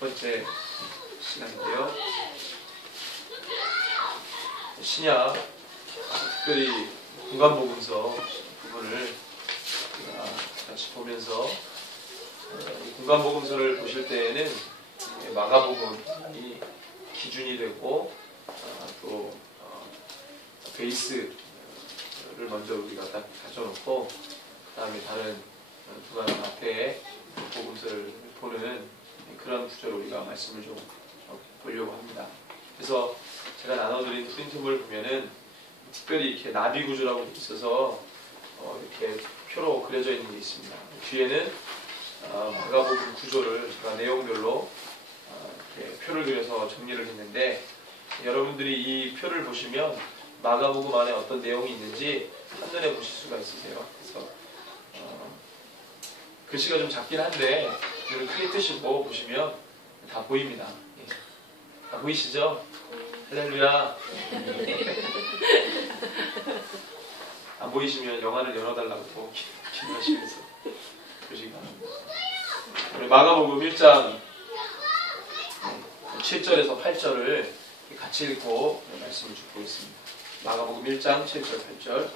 번째 시간인데요. 신약, 특별히 공간복음서 부분을 같이 보면서 공간복음서를 보실 때에는 마가복음이 기준이 되고 또 베이스를 먼저 우리가 딱 가져놓고 그 다음에 다른 두가나 마태의 복음서를 보는 그런 구조로 우리가 말씀을 좀 보려고 합니다. 그래서 제가 나눠드린 프린트물 보면은 특별히 이렇게 나비 구조라고 있어서 이렇게 표로 그려져 있는 게 있습니다. 뒤에는 마가복음 구조를 제가 내용별로 이렇게 표를 그려서 정리를 했는데, 여러분들이 이 표를 보시면 마가복음 안에 어떤 내용이 있는지 한눈에 보실 수가 있으세요. 그래서 글씨가 좀 작긴 한데 이걸 크게 뜨시고 보시면 다 보입니다. 다 보이시죠? 할렐루야. 안 보이시면 영화를 열어달라고 또 기도하시면서 보시기 바랍니다. 마가복음 1장 7절에서 8절을 같이 읽고 말씀을 듣고 있습니다. 마가복음 1장 7절 8절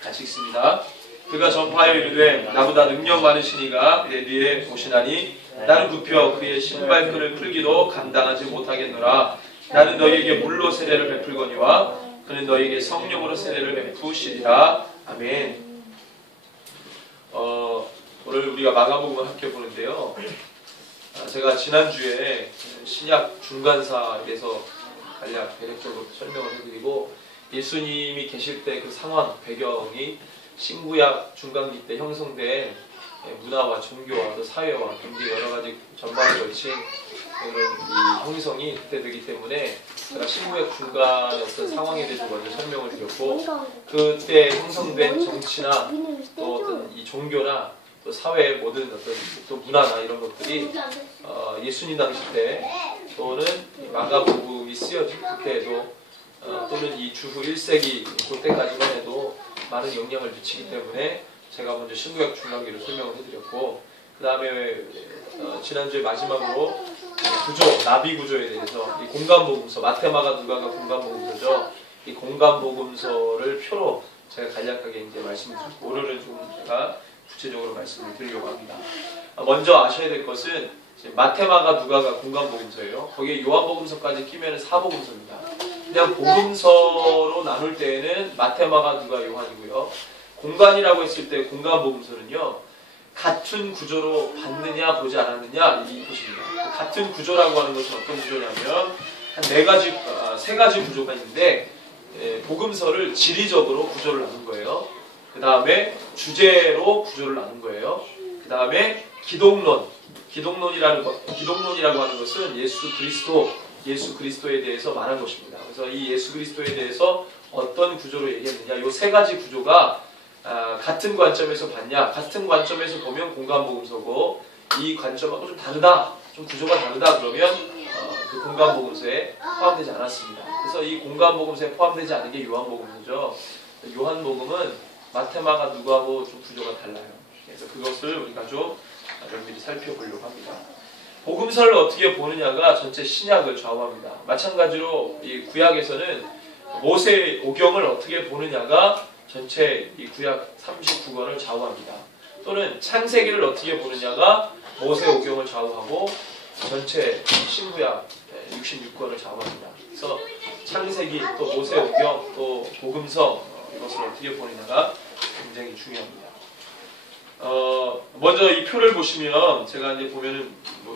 같이 읽습니다. 그가 전파하여 이르되 나보다 능력 많으신 이가 내 뒤에 오시나니 나는 굽혀 그의 신발끈을 풀기도 감당하지 못하겠노라. 나는 너희에게 물로 세례를 베풀거니와 그는 너희에게 성령으로 세례를 베푸시리라. 아멘. 오늘 우리가 마가복음을 함께 보는데요. 제가 지난주에 신약 중간사에 대해서 간략 대략적으로 설명을 해드리고, 예수님이 계실 때 그 상황, 배경이 신구약 중간기 때 형성된 문화와 종교와 또 사회와 경제 여러 가지 전반에 걸친 그런 이 형성이 그때 되기 때문에 제가 신구약 중간의 어떤 상황에 대해서 먼저 설명을 드렸고, 그때 형성된 정치나 또 어떤 이 종교나 또 사회의 모든 어떤 또 문화나 이런 것들이 예수님 당시 때 또는 마가복음이 쓰여진 그때에도 또는 이 주후 1세기 그때까지만 해도 많은 영향을 미치기 때문에 제가 먼저 신구약 중간기를 설명을 해드렸고, 그 다음에 지난주에 마지막으로 구조, 나비 구조에 대해서 이 공간복음서, 마태마가 누가가 공간복음서죠. 이 공간복음서를 표로 제가 간략하게 이제 말씀을 드리고, 오늘은 좀 제가 구체적으로 말씀을 드리려고 합니다. 먼저 아셔야 될 것은 마태마가 누가가 공간복음서예요. 거기에 요한복음서까지 끼면 사복음서입니다. 그냥 복음서로 나눌 때에는 마태마가 누가 요한이고요. 공간이라고 했을 때 공간복음서는요, 같은 구조로 봤느냐 보지 않았느냐 이것입니다. 같은 구조라고 하는 것은 어떤 구조냐면 한 세 가지 구조가 있는데, 복음서를 지리적으로 구조를 나눈 거예요. 그 다음에 주제로 구조를 나눈 거예요. 그 다음에 기독론이라고 하는 것은 예수 그리스도에 대해서 말한 것입니다. 그래서 이 예수 그리스도에 대해서 어떤 구조로 얘기했느냐, 이 세 가지 구조가 같은 관점에서 봤냐, 같은 관점에서 보면 공간복음서고, 이 관점하고 좀 다르다, 좀 구조가 다르다 그러면 그 공간복음서에 포함되지 않았습니다. 그래서 이 공간복음서에 포함되지 않은 게 요한복음서죠. 요한복음은 마태마가 누가하고 좀 구조가 달라요. 그래서 그것을 우리가 좀 면밀히 살펴보려고 합니다. 복음서를 어떻게 보느냐가 전체 신약을 좌우합니다. 마찬가지로 이 구약에서는 모세 오경을 어떻게 보느냐가 전체 이 구약 39권을 좌우합니다. 또는 창세기를 어떻게 보느냐가 모세 오경을 좌우하고 전체 신구약 66권을 좌우합니다. 그래서 창세기, 또 모세 오경, 또 복음서 이것을 어떻게 보느냐가 굉장히 중요합니다. 먼저 이 표를 보시면 제가 이제 보면은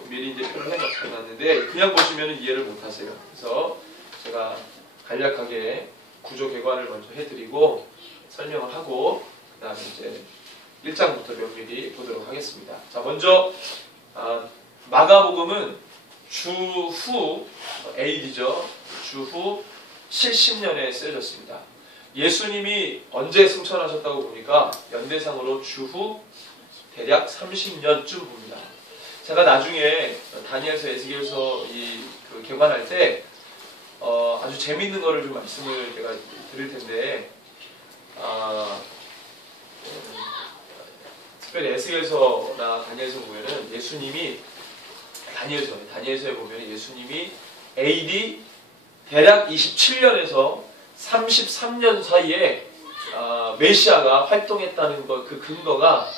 미리 이제 표를 해놨는데 그냥 보시면은 이해를 못하세요. 그래서 제가 간략하게 구조 개관을 먼저 해드리고 설명을 하고 그 다음에 이제 1장부터 면밀히 보도록 하겠습니다. 자, 먼저 마가복음은 주후 AD죠. 주후 70년에 쓰여졌습니다. 예수님이 언제 승천하셨다고 보니까 연대상으로 주후 대략 30년쯤 봅니다. 제가 나중에 다니엘서 에스겔서 그 개관할 때 아주 재미있는 거를 좀 말씀을 제가 드릴 텐데 특별히 에스겔서나 다니엘서 보면은 예수님이 다니엘서에 보면 예수님이 AD 대략 27년에서 33년 사이에 메시아가 활동했다는 것, 그 근거가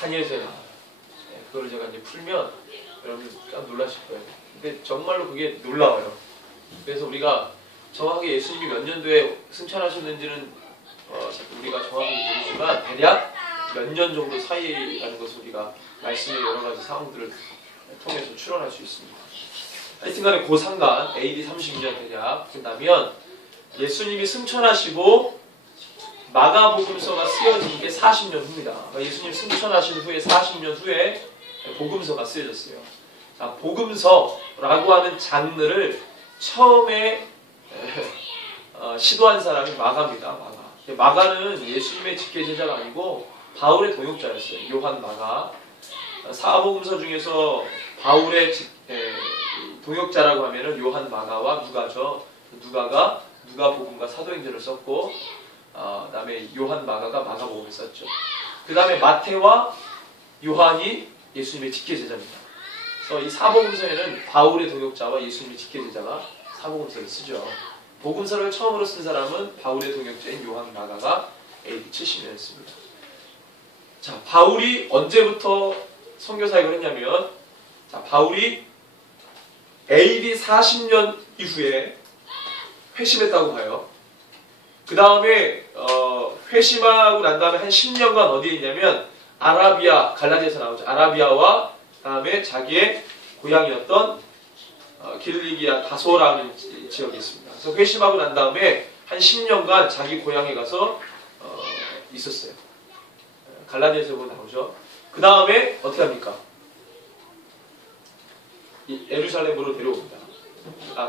다니엘서에 나와요. 그걸 제가 이제 풀면 여러분 깜 놀라실 거예요. 근데 정말로 그게 놀라워요. 그래서 우리가 정확하게 예수님이 몇 년도에 승천하셨는지는 우리가 정확히 모르지만 대략 몇 년 정도 사이라는 것을 우리가 말씀의 여러 가지 상황들을 통해서 추론할 수 있습니다. 하여튼간에 그 상간 AD 32년 대략 끝나면 예수님이 승천하시고 마가복음서가 쓰여진 게 40년 후입니다. 그러니까 예수님 승천하신 후에 40년 후에 복음서가 쓰여졌어요. 복음서라고 하는 장르를 처음에 시도한 사람이 마가입니다. 마가는 예수님의 직계제자가 아니고 바울의 동역자였어요. 요한 마가. 사복음서 중에서 바울의 동역자라고 하면은 요한 마가와 누가죠. 누가가 누가복음과 사도행전을 썼고, 그다음에 요한 마가가 마가복음을 썼죠. 그다음에 마태와 요한이 예수님의 직계제자입니다. 그래서 이 사복음서에는 바울의 동역자와 예수님의 직계제자가 사복음서를 쓰죠. 복음서를 처음으로 쓴 사람은 바울의 동역자인 요한 마가가 AD 70년에 씁니다. 자, 바울이 언제부터 선교사역을 했냐면, 바울이 AD 40년 이후에 회심했다고 봐요. 그 다음에 회심하고 난 다음에 한 10년간 어디에 있냐면 아라비아, 갈라디아에서 나오죠. 아라비아와 다음에 자기의 고향이었던 길리기아 다소라는 지역이 있습니다. 그래서 회심하고 난 다음에 한 10년간 자기 고향에 가서 있었어요. 갈라디아에서 보면 나오죠. 그 다음에 어떻게 합니까? 예루살렘으로 데려옵니다.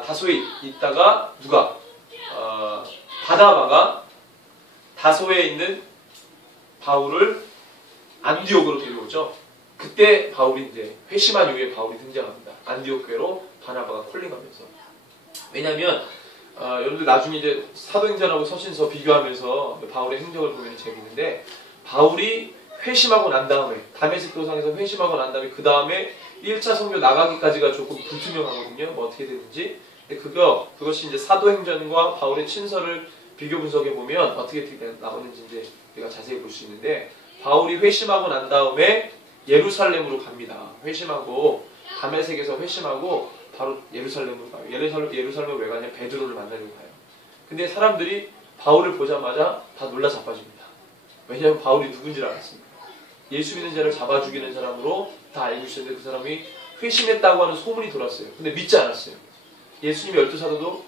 다소에 있다가 누가? 바나바가 다소에 있는 바울을 안디옥으로 데려오죠. 그때 바울이 이제 회심한 이후에 바울이 등장합니다. 안디옥 교회로 바나바가 콜링하면서. 왜냐하면 여러분들 나중에 이제 사도행전하고 서신서 비교하면서 바울의 행적을 보면 재밌는데, 바울이 회심하고 난 다음에 다메섹 도상에서 회심하고 난 다음에 그 다음에 1차 선교 나가기까지가 조금 불투명하거든요. 뭐 어떻게 되는지. 그것이 이제 사도행전과 바울의 친서를 비교 분석해 보면 어떻게 나오는지 이제 우리가 자세히 볼 수 있는데, 바울이 회심하고 난 다음에 예루살렘으로 갑니다. 회심하고 다메섹에서 회심하고 바로 예루살렘으로 가요. 예루살렘을 왜 가냐? 베드로를 만나려고 가요. 근데 사람들이 바울을 보자마자 다 놀라 자빠집니다. 왜냐하면 바울이 누군지를 알았습니다. 예수 믿는 자를 잡아 죽이는 사람으로 다 알고 있었는데 그 사람이 회심했다고 하는 소문이 돌았어요. 근데 믿지 않았어요. 예수님이 12사도도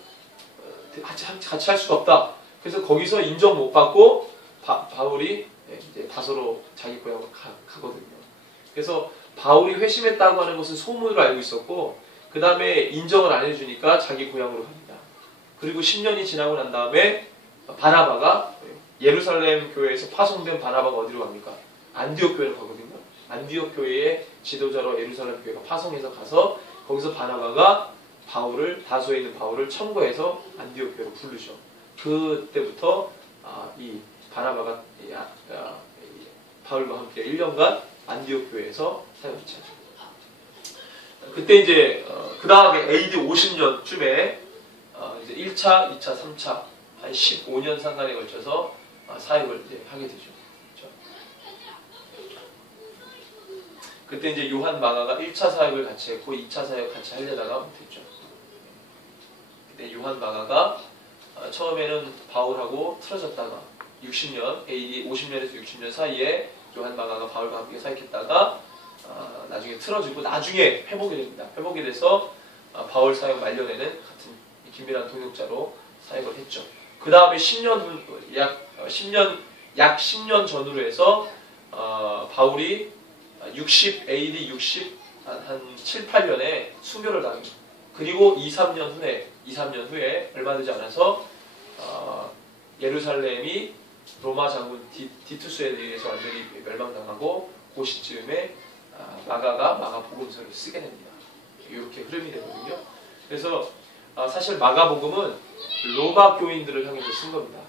같이 할 수가 없다. 그래서 거기서 인정 못 받고 바울이 이제 다소로 자기 고향으로 가거든요. 그래서 바울이 회심했다고 하는 것은 소문으로 알고 있었고, 그 다음에 인정을 안 해주니까 자기 고향으로 갑니다. 그리고 10년이 지나고 난 다음에 바나바가 예루살렘 교회에서 파송된 바나바가 어디로 갑니까? 안디옥 교회로 가거든요. 안디옥 교회의 지도자로 예루살렘 교회가 파송해서 가서 거기서 바나바가 다소에 있는 바울을 청구해서 안디옥 교회로 부르죠. 그때부터 이 바나바가 바울과 함께 1년간 안디옥 교회에서 사역을 시작합니다. 그때 이제 그 다음에 AD 50년쯤에 이제 1차, 2차, 3차 한 15년 상간에 걸쳐서 사역을 이제 하게 되죠. 그렇죠? 그때 이제 요한 마가가 1차 사역을 같이 했고 2차 사역 같이 하려다가 못했죠. 그때 요한 마가가 처음에는 바울하고 틀어졌다가 60년, AD 50년에서 60년 사이에 요한 마가가 바울과 함께 사역했다가 나중에 틀어지고 나중에 회복이 됩니다. 회복이 돼서 바울 사역 말년에는 같은 긴밀한 동역자로 사역을 했죠. 그 다음에 10년 후, 약 10년 전후로 해서 바울이 AD 60, 한 7, 8년에 순교를 당합니다. 그리고 2, 3년 후에 얼마 되지 않아서 예루살렘이 로마 장군 디투스에 의해서 완전히 멸망당하고 그 시점에 마가가 마가복음서를 쓰게 됩니다. 이렇게 흐름이 되거든요. 그래서 사실 마가복음은 로마 교인들을 향해서 쓴 겁니다.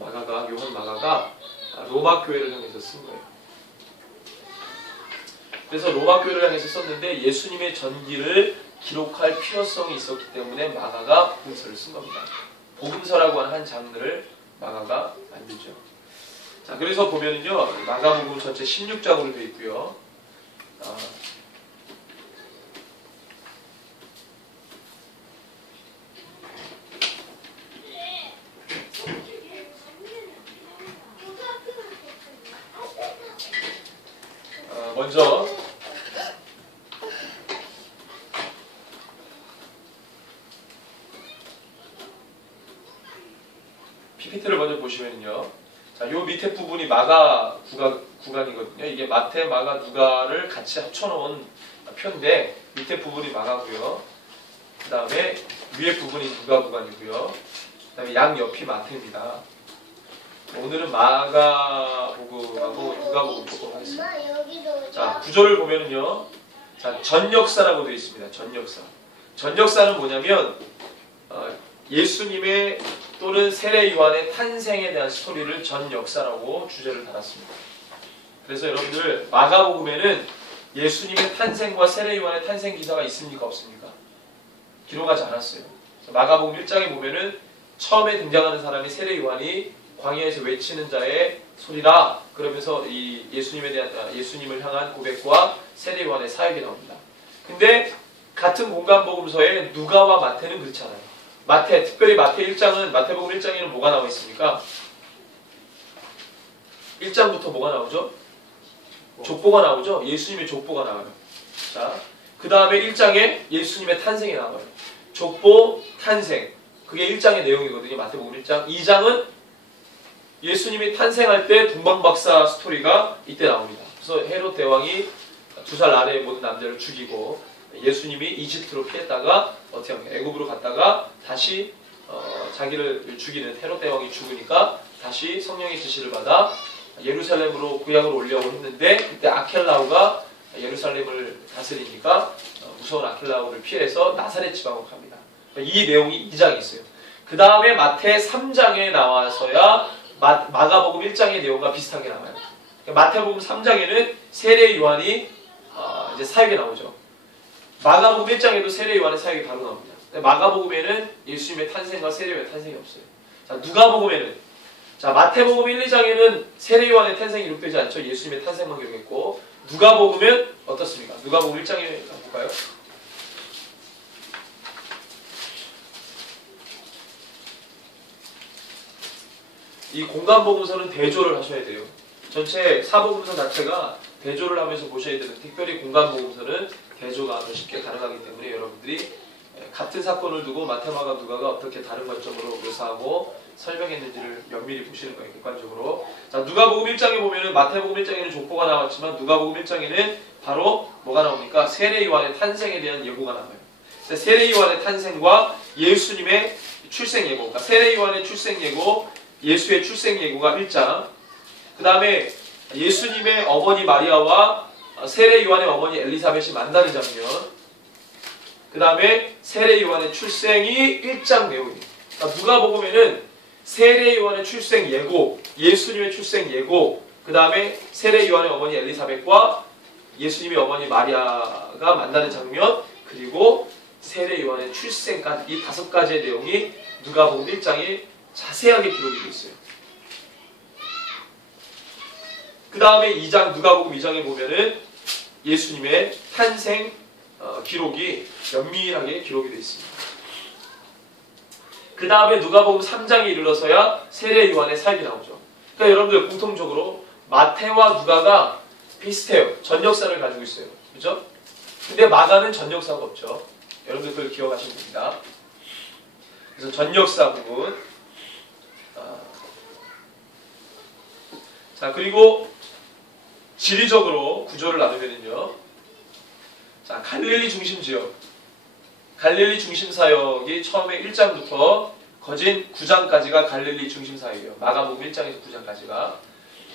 요한 마가가 로마 교회를 향해서 쓴 거예요. 그래서 로마 교회를 향해서 썼는데 예수님의 전기를 기록할 필요성이 있었기 때문에 마가가 복음서를 쓴 겁니다. 복음서라고 하는 한 장르를 마가가 만들죠. 자, 그래서 보면은요, 마가복음 전체 16장으로 되어 있고요. 먼저 PPT를 먼저 보시면요. 자, 요 밑에 부분이 마가 구간이거든요. 이게 마태, 마가, 누가를 같이 합쳐놓은 표인데 밑에 부분이 마가고요. 그 다음에 위에 부분이 누가 구간이고요. 그 다음에 양옆이 마태입니다. 오늘은 마가복음하고 누가복음 조금 하겠습니다. 자, 구조를 보면은요. 자, 전역사라고 되어 있습니다. 전역사. 전역사는 뭐냐면 예수님의 또는 세례 요한의 탄생에 대한 스토리를 전역사라고 주제를 달았습니다. 그래서 여러분들 마가복음에는 예수님의 탄생과 세례 요한의 탄생 기사가 있습니까? 없습니까? 기록하지 않았어요. 마가복음 1장에 보면은 처음에 등장하는 사람이 세례 요한이 광야에서 외치는 자의 소리라 그러면서 이 예수님을 향한 고백과 세례 요한의 사역이 나옵니다. 근데 같은 공간복음서에 누가와 마태는 그렇지 않아요. 특별히 마태복음 1장에는 뭐가 나와 있습니까? 1장부터 뭐가 나오죠? 족보가 나오죠? 예수님의 족보가 나와요. 자, 그 다음에 1장에 예수님의 탄생이 나와요. 족보, 탄생. 그게 1장의 내용이거든요. 마태복음 1장. 2장은 예수님이 탄생할 때 동방박사 스토리가 이때 나옵니다. 그래서 헤롯 대왕이 2살 아래의 모든 남자를 죽이고 예수님이 이집트로 피했다가 어떻게 하면 애굽으로 갔다가 다시 자기를 죽이는 헤롯 대왕이 죽으니까 다시 성령의 지시를 받아 예루살렘으로 구약을 올려고 했는데 그때 아켈라오가 예루살렘을 다스리니까 무서운 아켈라오를 피해서 나사렛 지방으로 갑니다. 이 내용이 2장에 있어요. 그 다음에 마태 3장에 나와서야 마가복음 1장의 내용과 비슷하게 나와요. 마태복음 3장에는 세례 요한이 이제 사역에 나오죠. 마가복음 1장에도 세례 요한의 사역이 바로 나옵니다. 마가복음에는 예수님의 탄생과 세례 요한의 탄생이 없어요. 자, 누가복음에는 마태복음 1, 2장에는 세례 요한의 탄생이 기록되지 않죠. 예수님의 탄생만 기록했고 누가복음은 어떻습니까? 누가복음 1장에 볼까요? 이 공간복음서는 대조를 하셔야 돼요. 전체 사복음서 자체가 대조를 하면서 보셔야 되는 특별히 공간복음서는 대조가 더 쉽게 가능하기 때문에 여러분들이 같은 사건을 두고 마태마가 누가가 어떻게 다른 관점으로 묘사하고 설명했는지를 면밀히 보시는 거예요. 객관적으로. 자, 누가복음 1장에 보면은 마태복음 1장에는 족보가 나왔지만 누가복음 1장에는 바로 뭐가 나옵니까? 세례 요한의 탄생에 대한 예고가 나와요. 세례 요한의 탄생과 예수님의 출생 예고. 그러니까 세례 요한의 출생 예고, 예수의 출생 예고가 1장. 그 다음에 예수님의 어머니 마리아와 세례 요한의 어머니 엘리사벳이 만나는 장면. 그 다음에 세례 요한의 출생이 1장 내용입니다. 그러니까 누가복음에는 세례 요한의 출생 예고, 예수님의 출생 예고, 그 다음에 세례 요한의 어머니 엘리사벳과 예수님의 어머니 마리아가 만나는 장면, 그리고 세례 요한의 출생까지 이 5가지의 내용이 누가복음 1장에 자세하게 기록이 되어 있어요. 그 다음에 누가복음 2장에 보면은 예수님의 탄생 기록이 면밀하게 기록이 되어 있습니다. 그 다음에 누가복음 3장에 이르러서야 세례 요한의 사역이 나오죠. 그러니까 여러분들 공통적으로 마태와 누가가 비슷해요. 전역사를 가지고 있어요. 그죠? 근데 마가는 전역사가 없죠. 여러분들 그걸 기억하시면 됩니다. 그래서 전역사 부분. 자, 그리고 지리적으로 구조를 나누면요. 자, 갈릴리 중심 지역. 갈릴리 중심 사역이 처음에 1장부터 거진 9장까지가 갈릴리 중심 사역이에요. 마가복음 1장에서 9장까지가.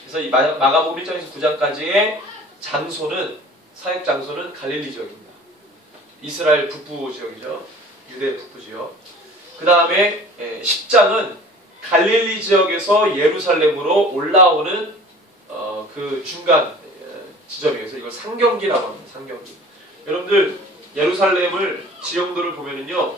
그래서 이 마가복음 1장에서 9장까지의 장소는 사역 장소는 갈릴리 지역입니다. 이스라엘 북부 지역이죠. 유대 북부 지역. 그 다음에 10장은 갈릴리 지역에서 예루살렘으로 올라오는 그 중간 지점이에요. 그래서 이걸 상경기라고 합니다. 상경기. 여러분들 예루살렘을 지형도를 보면은요,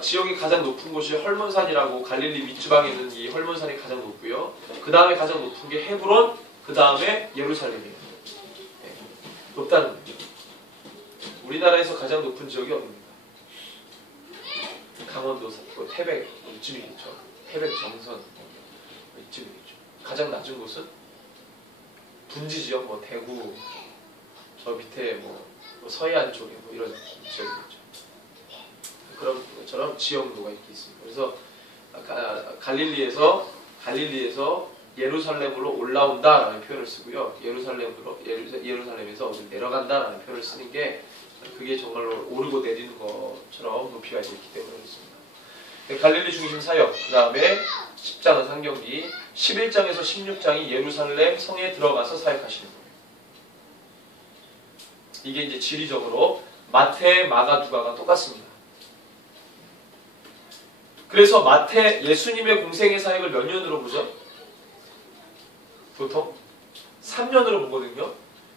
지형이 가장 높은 곳이 헐몬산이라고 갈릴리 밑지방에 있는 이 헐몬산이 가장 높고요. 그 다음에 가장 높은 게 헤브론, 그 다음에 예루살렘이에요. 네, 높다는 거예요. 우리나라에서 가장 높은 지역이 어디입니까? 강원도 태백 이쯤이겠죠. 태백 정선 이쯤이겠죠. 가장 낮은 곳은 분지 지역, 뭐 대구 저 밑에 뭐 서해안 쪽에 뭐 이런 지역이겠죠. 그런 것처럼 지형도가 이렇게 있습니다. 그래서 갈릴리에서 예루살렘으로 올라온다라는 표현을 쓰고요. 예루살렘에서 내려간다라는 표현을 쓰는 게 그게 정말로 오르고 내리는 것처럼 높이가 있기 때문에 그렇습니다. 갈릴리 중심 사역, 그 다음에 10장은 상경기, 11장에서 16장이 예루살렘 성에 들어가서 사역하시는 거예요. 이게 이제 지리적으로 마태, 마가, 누가가 똑같습니다. 그래서 예수님의 공생의 사역을 몇 년으로 보죠? 보통 3년으로 보거든요.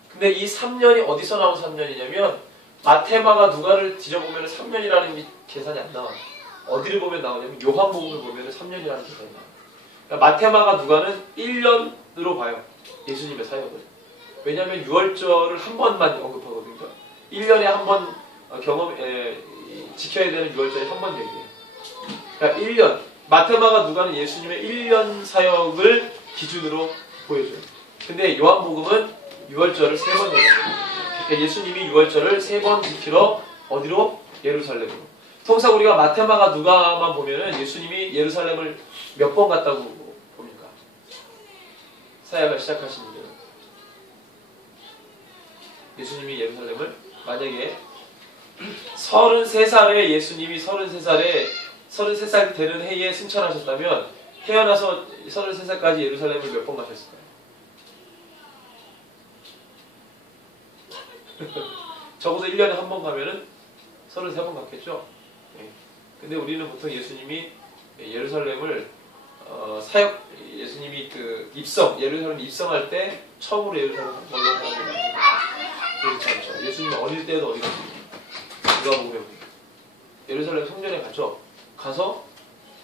근데 이 3년이 어디서 나온 3년이냐면 마태, 마가, 누가를 뒤져보면 3년이라는 계산이 안 나와요. 어디를 보면 나오냐면 요한복음을 보면 3년이라는 계산이 나와요. 그러니까 마태, 마가, 누가는 1년으로 봐요. 예수님의 사역을. 왜냐하면 유월절을 한 번만 언급하거든요. 1년에 한 번 지켜야 되는 유월절이 한 번 얘기해요. 그러니까 1년, 마태, 마가, 누가는 예수님의 1년 사역을 기준으로 보여줘요. 근데 요한복음은 유월절을 3번 얘기해요. 그러니까 예수님이 유월절을 3번 지키러 어디로? 예루살렘으로. 통상 우리가 마태, 마가, 누가만 보면은 예수님이 예루살렘을 몇 번 갔다고 봅니까? 사역을 시작하신 분들은. 예수님이 예루살렘을 만약에 33살에 예수님이 33살 되는 해에 승천하셨다면 태어나서 33살까지 예루살렘을 몇 번 가셨을까요? 적어도 1년에 한 번 가면은 33번 갔겠죠? 네. 근데 우리는 보통 예수님이 예루살렘을 예수님이 예루살렘 입성할 때 처음으로 예루살렘 간 걸로 생각합니다. 그렇지 않죠. 예수님이 어릴 때도 어디 갔습니까? 누가 보면 예루살렘 성전에 갔죠. 가서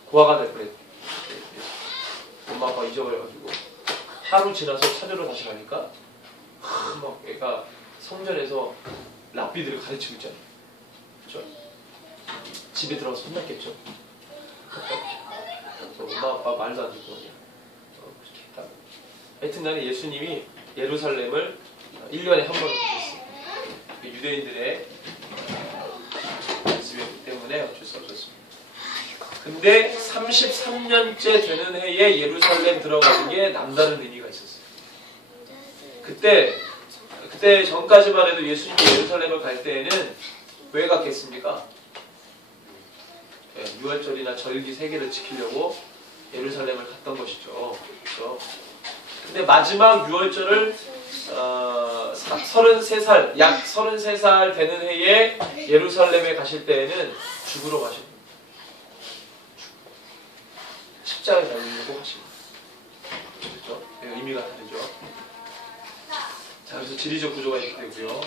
고아가 될 뻔했죠. 엄마 아빠 잊어버려가지고 하루 지나서 찾으러 다시 가니까 막 애가 성전에서 랍비들을 가르치고 있잖아요. 그렇죠? 집에 들어가서 혼났겠죠. 엄마 아빠 말도 안 듣고 그렇게 했다고. 하여튼간에 예수님이 예루살렘을 1년에 한 번을 가셨어요. 유대인들의 말씀이었기 때문에 어쩔 수 없었습니다. 근데 33년째 되는 해에 예루살렘 들어가는 게 남다른 의미가 있었어요. 그때 전까지만 해도 예수님이 예루살렘을 갈 때에는 왜 갔겠습니까? 유월절이나 절기 3개를 지키려고 예루살렘을 갔던 것이죠. 그렇죠? 근데 마지막 유월절을 33살, 약 33살 되는 해에 예루살렘에 가실 때에는 죽으러 가십니다. 십자가에 달리려고 하십니다. 그렇죠? 의미가 다르죠. 자, 그래서 지리적 구조가 이렇게 되고요.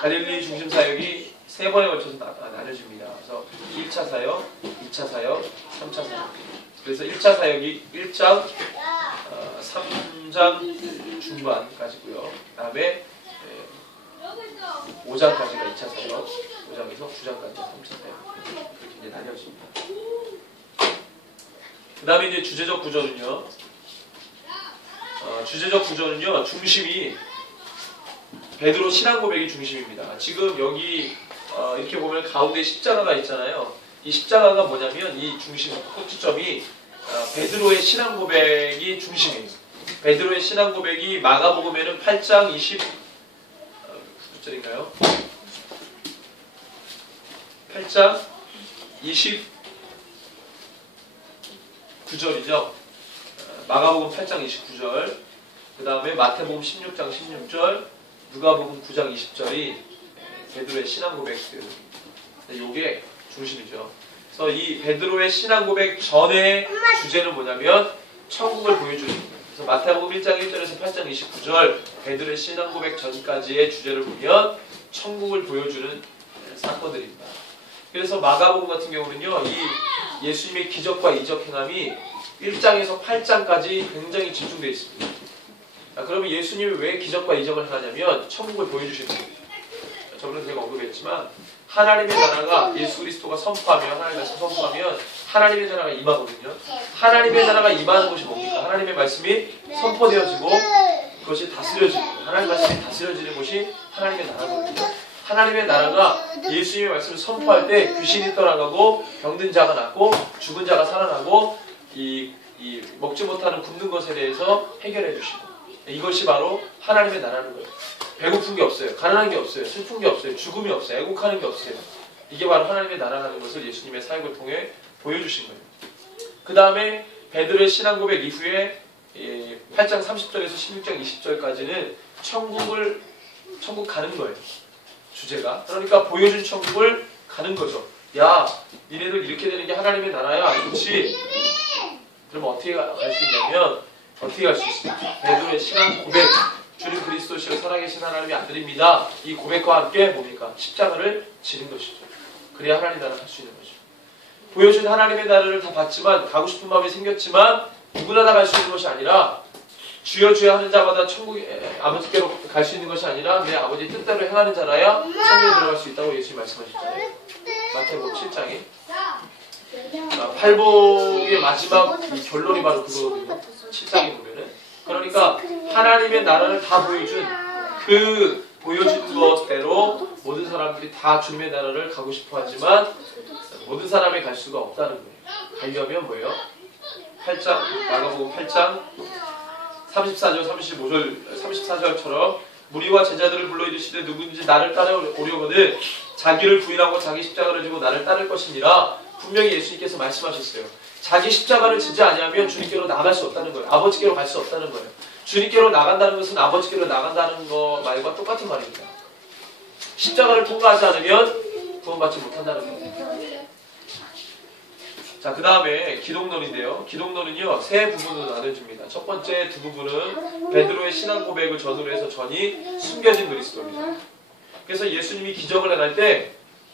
갈릴리 중심 사역이 3번에 걸쳐서 나눠집니다. 그래서 1차 사역, 2차 사역, 3차 사역. 그래서 1차 사역이 1장, 3장 중반까지고요. 그 다음에 5장까지가 2차 사역, 5장에서 9장까지가 3차 사역. 그렇게 이제 나뉘어집니다. 그 다음에 이제 주제적 구조는요. 중심이 베드로 신앙 고백이 중심입니다. 지금 여기 이렇게 보면 가운데 십자가가 있잖아요. 이 십자가가 뭐냐면 이 중심, 꼭지점이 베드로의 신앙 고백이 중심이에요. 베드로의 신앙 고백이 마가복음에는 8장 20절인가요? 8장 29절이죠. 마가복음 8장 29절, 그 다음에 마태복음 16장 16절, 누가복음 9장 20절이 베드로의 신앙 고백들. 이게 중심이죠. 그래서 이 베드로의 신앙 고백 전의 주제는 뭐냐면 천국을 보여주는 거예요. 그래서 마태복음 1장 1절에서 8장 29절 베드로의 신앙 고백 전까지의 주제를 보면 천국을 보여주는 사건들입니다. 그래서 마가복음 같은 경우는요, 이 예수님의 기적과 이적 행함이 1장에서 8장까지 굉장히 집중되어 있습니다. 그러면 예수님이 왜 기적과 이적을 행하냐면 천국을 보여주시는 거예요. 저번에 제가 언급했지만 하나님의 나라가 예수 그리스도가 선포하면, 하나님의 선포하면 하나님의 나라가 임하거든요. 하나님의 나라가 임하는 것이 뭡니까? 하나님의 말씀이 선포되어지고 그것이 다스려지고, 하나님의 말씀이 다스려지는 것이 하나님의 나라거든요. 하나님의 나라가 예수님의 말씀을 선포할 때 귀신이 떠나가고 병든 자가 낫고 죽은 자가 살아나고 이 먹지 못하는 굶는 것에 대해서 해결해 주시고, 이것이 바로 하나님의 나라는 거예요. 배고픈 게 없어요. 가난한 게 없어요. 슬픈 게 없어요. 죽음이 없어요. 애곡하는 게 없어요. 이게 바로 하나님의 나라라는 것을 예수님의 사역을 통해 보여주신 거예요. 그 다음에 베드로의 신앙 고백 이후에 8장 30절에서 16장 20절까지는 천국 가는 거예요. 주제가. 그러니까 보여준 천국을 가는 거죠. 야, 니네들 이렇게 되는 게 하나님의 나라야. 그렇지? 그럼 어떻게 갈 수 있냐면, 어떻게 갈 수 있습니까? 베드로의 신앙 고백, 주님 그리스도시여 살아계신 하나님의 아들입니다. 이 고백과 함께 뭡니까? 십자가를 지는 것이죠. 그래야 하나님 나라 갈 수 있는 거죠. 보여준 하나님의 나라를 다 봤지만, 가고 싶은 마음이 생겼지만 누구나 다 갈 수 있는 것이 아니라, 주여 주여 하는 자마다 천국에 아버지께로 갈 수 있는 것이 아니라 내 아버지 뜻대로 행하는 자라야 천국에 들어갈 수 있다고 예수님이 말씀하셨잖아요. 마태복음 7장에 팔복의 마지막 이 결론이 바로 그거거든요. 7장에 보면은. 그러니까 하나님의 나라를 다 보여준 그 보여준 것대로 모든 사람들이 다 주님의 나라를 가고 싶어 하지만 모든 사람이 갈 수가 없다는 거예요. 가려면 뭐예요? 8장, 마가복음 8장 34절, 35절, 34절처럼 무리와 제자들을 불러 이르시되 누구든지 나를 따라오려거든 자기를 부인하고 자기 십자가를 지고 나를 따를 것이니라. 분명히 예수님께서 말씀하셨어요. 자기 십자가를 지지 아니하면 주님께로 나갈 수 없다는 거예요. 아버지께로 갈 수 없다는 거예요. 주님께로 나간다는 것은 아버지께로 나간다는 거 말과 똑같은 말입니다. 십자가를 통과하지 않으면 구원받지 못한다는 거예요. 자, 그 다음에 기독론인데요. 기독론은요, 세 부분으로 나눠집니다. 첫 번째 두 부분은 베드로의 신앙 고백을 전후로 해서 전이 숨겨진 그리스도입니다. 그래서 예수님이 기적을 행할 때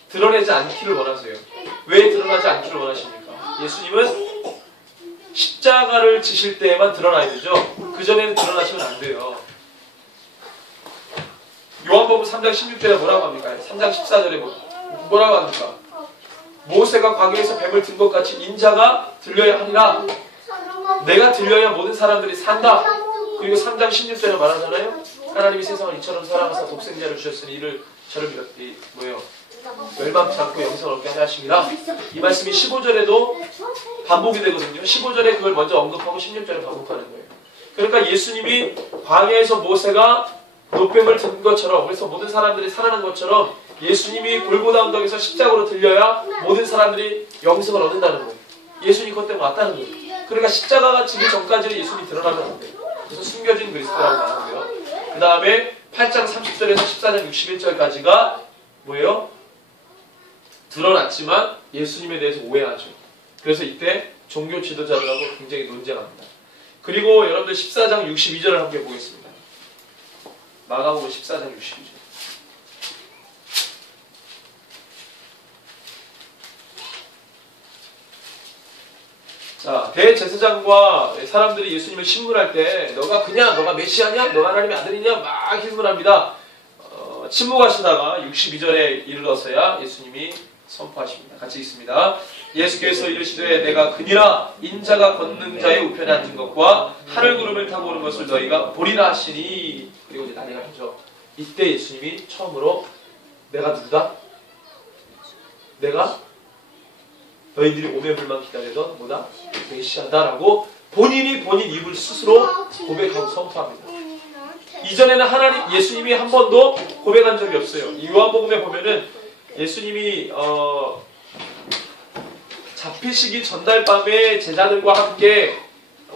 드러내지 않기를 원하세요. 왜 드러나지 않기를 원하십니까? 예수님은 십자가를 지실 때에만 드러나야 되죠. 그전에는 드러나시면 안 돼요. 요한복음 3장 16절에 뭐라고 합니까? 3장 14절에 뭐라고 합니까? 모세가 광야에서 뱀을 든 것 같이 인자가 들려야 하리라. 내가 들려야 모든 사람들이 산다. 그리고 3장 16절에 말하잖아요. 하나님이 세상을 이처럼 사랑하사 독생자를 주셨으니 이를 저를 멸망치 않고 영생을 얻게 하려 하심이라. 이 말씀이 15절에도 반복이 되거든요. 15절에 그걸 먼저 언급하고 16절에 반복하는 거예요. 그러니까 예수님이 광야에서 모세가 노뱀을 든 것처럼, 그래서 모든 사람들이 살아난 것처럼 예수님이 골고다 언덕에서 십자가로 들려야 모든 사람들이 영생을 얻는다는 거예요. 예수님이 그것 때문에 왔다는 거예요. 그러니까 십자가가 지기 전까지는 예수님이 드러나면 안 돼요. 그래서 숨겨진 그리스도라고 말하고요. 그 다음에 8장 30절에서 14장 61절까지가 뭐예요? 드러났지만 예수님에 대해서 오해하죠. 그래서 이때 종교 지도자들하고 굉장히 논쟁합니다. 그리고 여러분들 14장 62절을 함께 보겠습니다. 마가복음 14장 62절. 자, 대제사장과 사람들이 예수님을 신문할 때 너가 메시아냐? 너가 하나님의 아들이냐? 막 신문합니다. 침묵하시다가 62절에 이르러서야 예수님이 선포하십니다. 같이 읽습니다. 예수께서 이르시되 내가 그니라 인자가 걷는 자의 우편에 앉은 것과 하늘 구름을 타고 오는 것을 너희가 보리라 하시니. 그리고 이제 난리가 나죠. 이때 예수님이 처음으로 내가 누구다? 내가 너희들이 오매불만 기다리던 뭐다? 메시아다라고 본인 입을 스스로 고백하고 선포합니다. 이전에는 예수님이 한 번도 고백한 적이 없어요. 이 요한복음에 보면은 예수님이 잡히시기 전날 밤에 제자들과 함께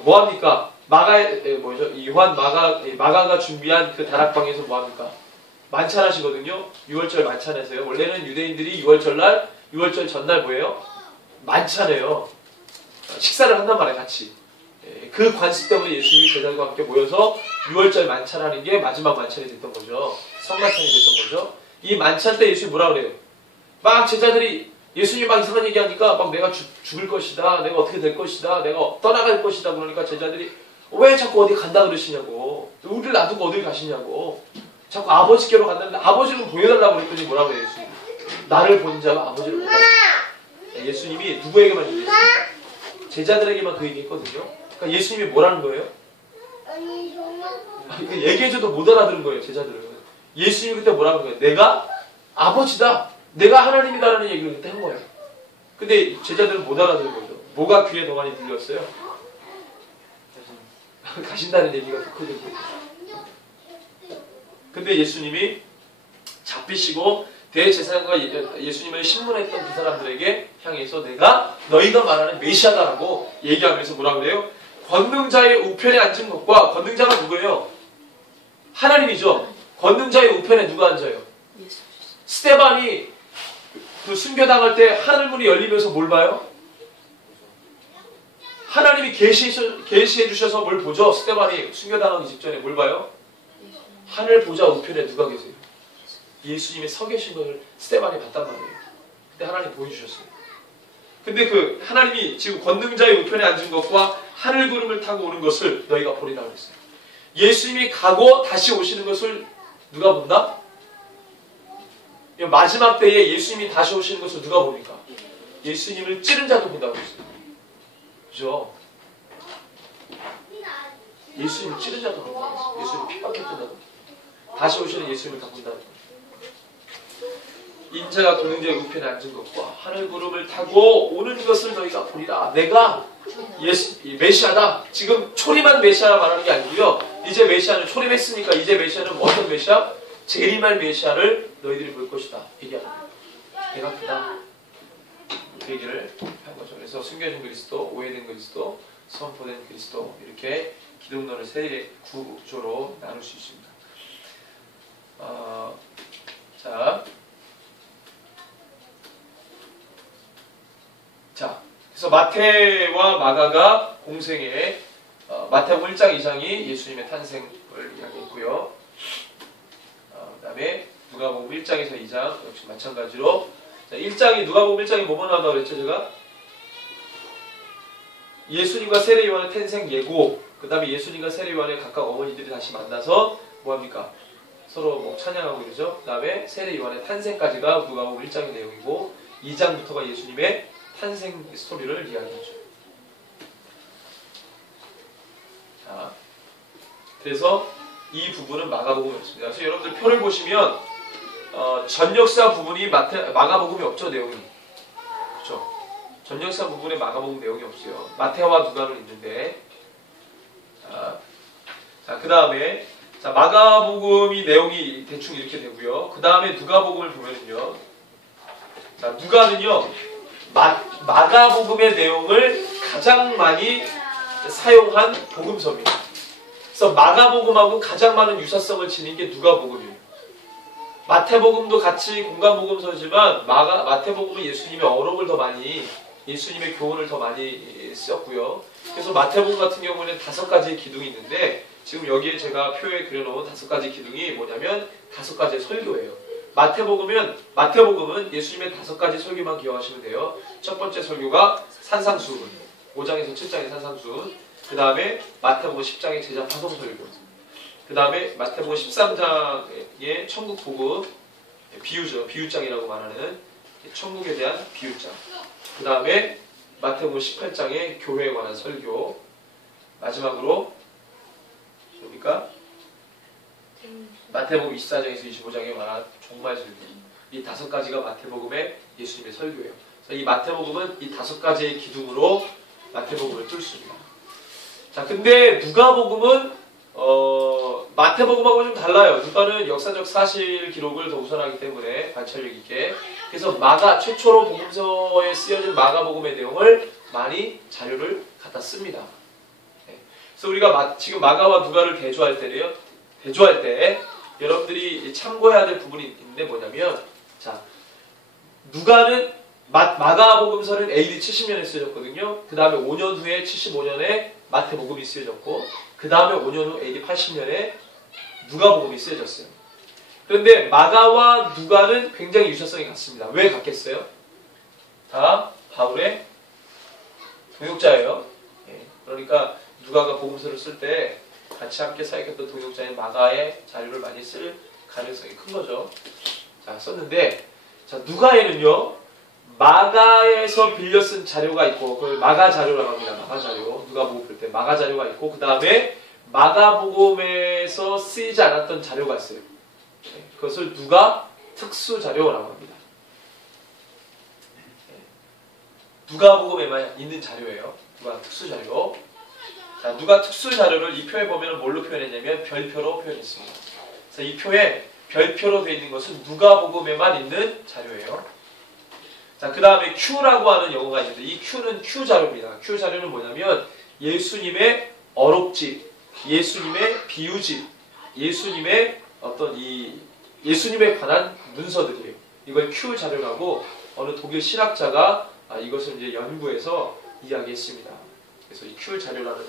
뭐합니까? 마가가 준비한 그 다락방에서 뭐합니까? 만찬하시거든요. 6월절 만찬하세요. 원래는 유대인들이 6월절 전날 뭐예요? 만찬해요. 식사를 한단 말이에요, 같이. 그 관습 때문에 예수님이 제자들과 함께 모여서 6월절 만찬하는 게 마지막 만찬이 됐던 거죠. 성만찬이 됐던 거죠. 이 만찬 때 예수님이 뭐라 그래요? 막 제자들이 예수님 막 이상한 얘기하니까 막 내가 죽을 것이다, 내가 어떻게 될 것이다, 내가 떠나갈 것이다 그러니까 제자들이 왜 자꾸 어디 간다 그러시냐고, 우리를 놔두고 어딜 가시냐고, 자꾸 아버지께로 간다는데 아버지를 보여달라고 그랬더니 뭐라고 해요? 예수님, 나를 본 자가 아버지를 본다. 예수님이 누구에게만 얘기했어요? 제자들에게만 그 얘기했거든요. 그러니까 예수님이 뭐라는 거예요? 얘기해줘도 못 알아들은 거예요. 제자들은. 예수님이 그때 뭐라는 거예요? 내가 아버지다, 내가 하나님이다라는 얘기를 그때 한 거예요. 근데 제자들은 못 알아들은 거죠. 뭐가 귀에 더 많이 들렸어요? 가신다는 얘기가 더 크게 들렸어요. 근데 예수님이 잡히시고 대제사장과 예수님을 신문했던 그 사람들에게 향해서 내가 너희가 말하는 메시아다라고 얘기하면서 뭐라 그래요? 권능자의 우편에 앉은 것과, 권능자가 누구예요? 하나님이죠. 권능자의 우편에 누가 앉아요? 스데반이 그 순교당할 때 하늘문이 열리면서 뭘 봐요? 하나님이 계시해 주셔서 뭘 보죠? 스데반이 순교당하기 직전에 뭘 봐요? 하늘 보좌 우편에 누가 계세요? 예수님이 서 계신 것을 스데반이 봤단 말이에요. 그때 하나님 보여주셨어요. 근데 그 하나님이 지금 권능자의 우편에 앉은 것과 하늘 구름을 타고 오는 것을 너희가 보리라 그랬어요. 예수님이 가고 다시 오시는 것을 누가 본다? 마지막 때에 예수님이 다시 오시는 것을 누가 봅니까? 예수님을 찌른 자도 본다고 그랬어요. 그죠? 예수님을 찌른 자도 본다고 그랬어요. 예수님이 핍박했던 자도 다시 오시는 예수님을 다 본다고. 인자가 권능자의 우편에 앉은 것과 하늘 구름을 타고 오는 것을 너희가 보리라. 내가 메시아다. 지금 초림한 메시아 말하는 게 아니고요. 이제 메시아는 초림했으니까 이제 메시아는 어떤 메시아? 재림할 메시아를 너희들이 볼 것이다. 얘기하는 거예요. 내가 그다. 그 얘기를 한 거죠. 그래서 숨겨진 그리스도, 오해된 그리스도, 선포된 그리스도, 이렇게 기독론을 세 구조로 나눌 수 있습니다. 자, 그래서 마태와 마가가 공생에 마태복음 1장 2장이 예수님의 탄생을 이야기했고요. 그 다음에 누가복음 1장에서 2장 역시 마찬가지로, 자, 1장이 누가복음 1장이 뭐뭐 나온다고 그랬죠 제가? 예수님과 세례 요한의 탄생 예고, 그 다음에 예수님과 세례 요한의 각각 어머니들이 다시 만나서 뭐합니까? 서로 뭐 찬양하고 이러죠. 그 다음에 세례 요한의 탄생까지가 누가복음 1장의 내용이고 2장부터가 예수님의 탄생 스토리를 이야기하죠. 자, 그래서 이 부분은 마가복음이었습니다. 그래서 여러분들 표를 보시면 전역사 부분이 마가복음이 없죠. 내용이. 그렇죠. 전역사 부분에 마가복음 내용이 없어요. 마태와 누가는 있는데. 자, 그 다음에 자, 마가복음이 내용이 대충 이렇게 되고요. 그 다음에 누가복음을 보면은요. 자, 누가는요. 마가복음의 내용을 가장 많이 사용한 복음서입니다. 그래서 마가복음하고 가장 많은 유사성을 지닌 게 누가복음이에요. 마태복음도 같이 공간복음서지만 마태복음은 예수님의 어록을 더 많이, 예수님의 교훈을 더 많이 썼고요. 그래서 마태복음 같은 경우는 5가지의 기둥이 있는데 지금 여기에 제가 표에 그려놓은 5가지 기둥이 뭐냐면 5가지의 설교예요. 마태복음은 예수님의 5가지 설교만 기억하시면 돼요. 첫 번째 설교가 산상수훈, 5장에서 7장의 산상수훈. 그 다음에 마태복음 10장의 제자 파송 설교. 그 다음에 마태복음 13장의 천국복음, 비유죠. 비유장이라고 말하는 천국에 대한 비유장. 그 다음에 마태복음 18장의 교회에 관한 설교. 마지막으로 뭡니까? 마태복음 24장에서 25장에 말한 종말 설교. 이 5가지가 마태복음의 예수님의 설교예요. 그래서 이 마태복음은 이 5가지의 기둥으로 마태복음을 뚫습니다. 자, 근데 누가복음은 마태복음하고 좀 달라요. 누가는 역사적 사실 기록을 더 우선하기 때문에 관찰력 있게. 그래서 최초로 복음서에 쓰여진 마가복음의 내용을 많이 자료를 갖다 씁니다. 네. 그래서 우리가 지금 마가와 누가를 대조할 때 여러분들이 참고해야 될 부분이 있는데 뭐냐면, 자, 누가는 마가복음서는 AD 70년에 쓰여졌거든요. 그 다음에 5년 후에 75년에 마태복음이 쓰여졌고 그 다음에 5년 후 AD 80년에 누가복음이 쓰여졌어요. 그런데 마가와 누가는 굉장히 유사성이 같습니다. 왜 같겠어요? 다 바울의 동역자예요. 그러니까 누가가 복음서를 쓸 때 같이 함께 사역했던 동역자인 마가의 자료를 많이 쓸 가능성이 큰 거죠. 자, 썼는데 자, 누가에는요 마가에서 빌려 쓴 자료가 있고 그걸 마가 자료라고 합니다. 마가 자료. 누가복음 볼 때 마가 자료가 있고 그 다음에 마가복음에서 쓰이지 않았던 자료가 있어요. 그것을 누가 특수 자료라고 합니다. 누가복음에만 있는 자료예요. 누가 특수 자료. 자, 누가 특수 자료를 이 표에 보면 뭘로 표현했냐면 별표로 표현했습니다. 그래서 이 표에 별표로 되어 있는 것은 누가복음에만 있는 자료예요. 자, 그 다음에 Q라고 하는 영어가 있는데 이 Q는 Q 자료입니다. Q 자료는 뭐냐면 예수님의 어록집, 예수님의 비유집, 예수님의 어떤 예수님에 관한 문서들이에요. 이걸 Q 자료라고 어느 독일 신학자가 이것을 이제 연구해서 이야기했습니다. 그래서 이 Q 자료라는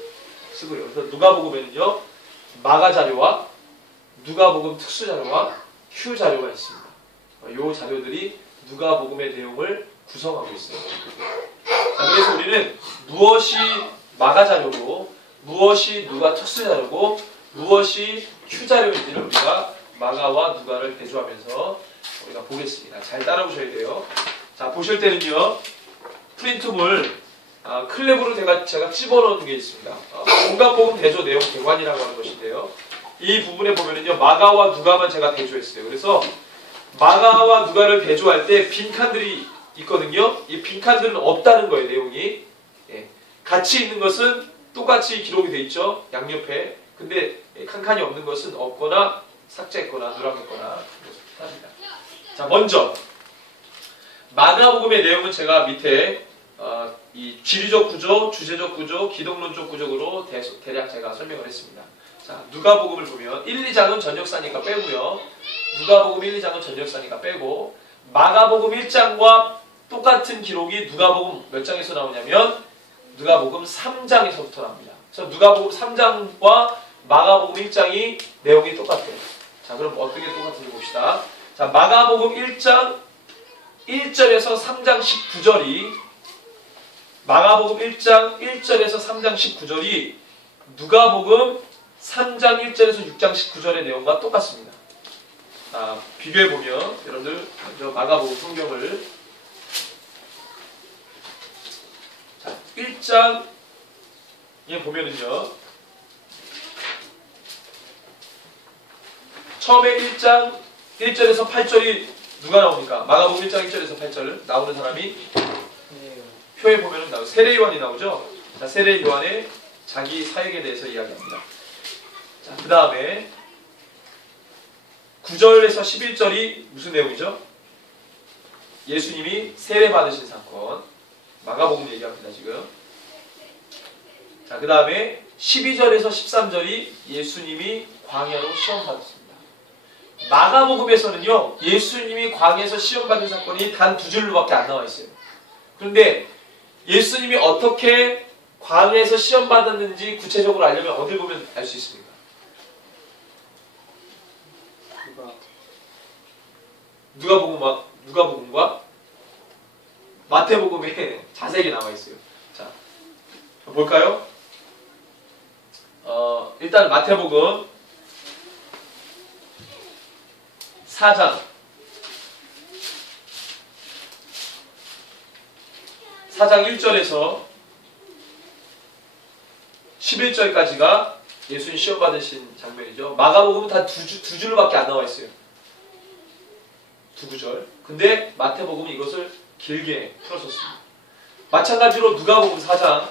쓰고요. 그래서 누가복음에는요 마가 자료와 누가복음 특수 자료와 Q 자료가 있습니다. 이 자료들이 누가복음의 내용을 구성하고 있어요. 자, 그래서 우리는 무엇이 마가 자료고 무엇이 누가 특수 자료고 무엇이 Q 자료인지를 우리가 마가와 누가를 대조하면서 우리가 보겠습니다. 잘 따라오셔야 돼요. 자, 보실 때는요 프린트물 클랩으로 제가 집어넣은 게 있습니다. 공간복음 대조 내용 대관이라고 하는 것인데요. 이 부분에 보면은요 마가와 누가만 제가 대조했어요. 그래서 마가와 누가를 대조할 때 빈칸들이 있거든요. 이 빈칸들은 없다는 거예요. 내용이 같이 있는 것은 똑같이 기록이 돼 있죠. 양옆에. 근데 칸칸이 없는 것은 없거나 삭제했거나 누락했거나 합니다. 자, 먼저 마가복음의 내용은 제가 밑에 이 지리적 구조, 주제적 구조, 기독론적 구조로 대략 제가 설명을 했습니다. 자, 누가복음을 보면 1, 2장은 전역사니까 빼고요. 누가복음 1, 2장은 전역사니까 빼고 마가복음 1장과 똑같은 기록이 누가복음 몇 장에서 나오냐면 누가복음 3장에서부터 나옵니다. 그래서 누가복음 3장과 마가복음 1장이 내용이 똑같아요. 자, 그럼 어떻게 똑같은지 봅시다. 자, 마가복음 1장 1절에서 3장 19절이 마가복음 1장 1절에서 3장 19절이 누가복음 3장 1절에서 6장 19절의 내용과 똑같습니다. 비교해보면 여러분들 먼저 마가복음 성경을 자, 1장에 보면은요 처음에 1장 1절에서 8절이 누가 나옵니까? 마가복음 1장 1절에서 8절 나오는 사람이 표에 보면은 나오죠. 세례 요한이 나오죠. 자, 세례 요한의 자기 사역에 대해서 이야기합니다. 자, 그 다음에 9절에서 11절이 무슨 내용이죠? 예수님이 세례 받으신 사건. 마가복음 얘기합니다, 지금. 자, 그 다음에 12절에서 13절이 예수님이 광야로 시험 받았습니다. 마가복음에서는요, 예수님이 광야에서 시험 받은 사건이 단 2줄로밖에 안 나와 있어요. 그런데 예수님이 어떻게 광야에서 시험 받았는지 구체적으로 알려면 어딜 보면 알 수 있습니까? 누가복음과 마태복음에 자세히 나와 있어요. 자, 볼까요? 일단 마태복음 4장 1절에서 11절까지가 예수님 시험 받으신 장면이죠. 마가복음은 단 두 줄밖에 안 나와 있어요. 2구절. 근데 마태복음은 이것을 길게 풀어줬습니다. 마찬가지로 누가복음 4장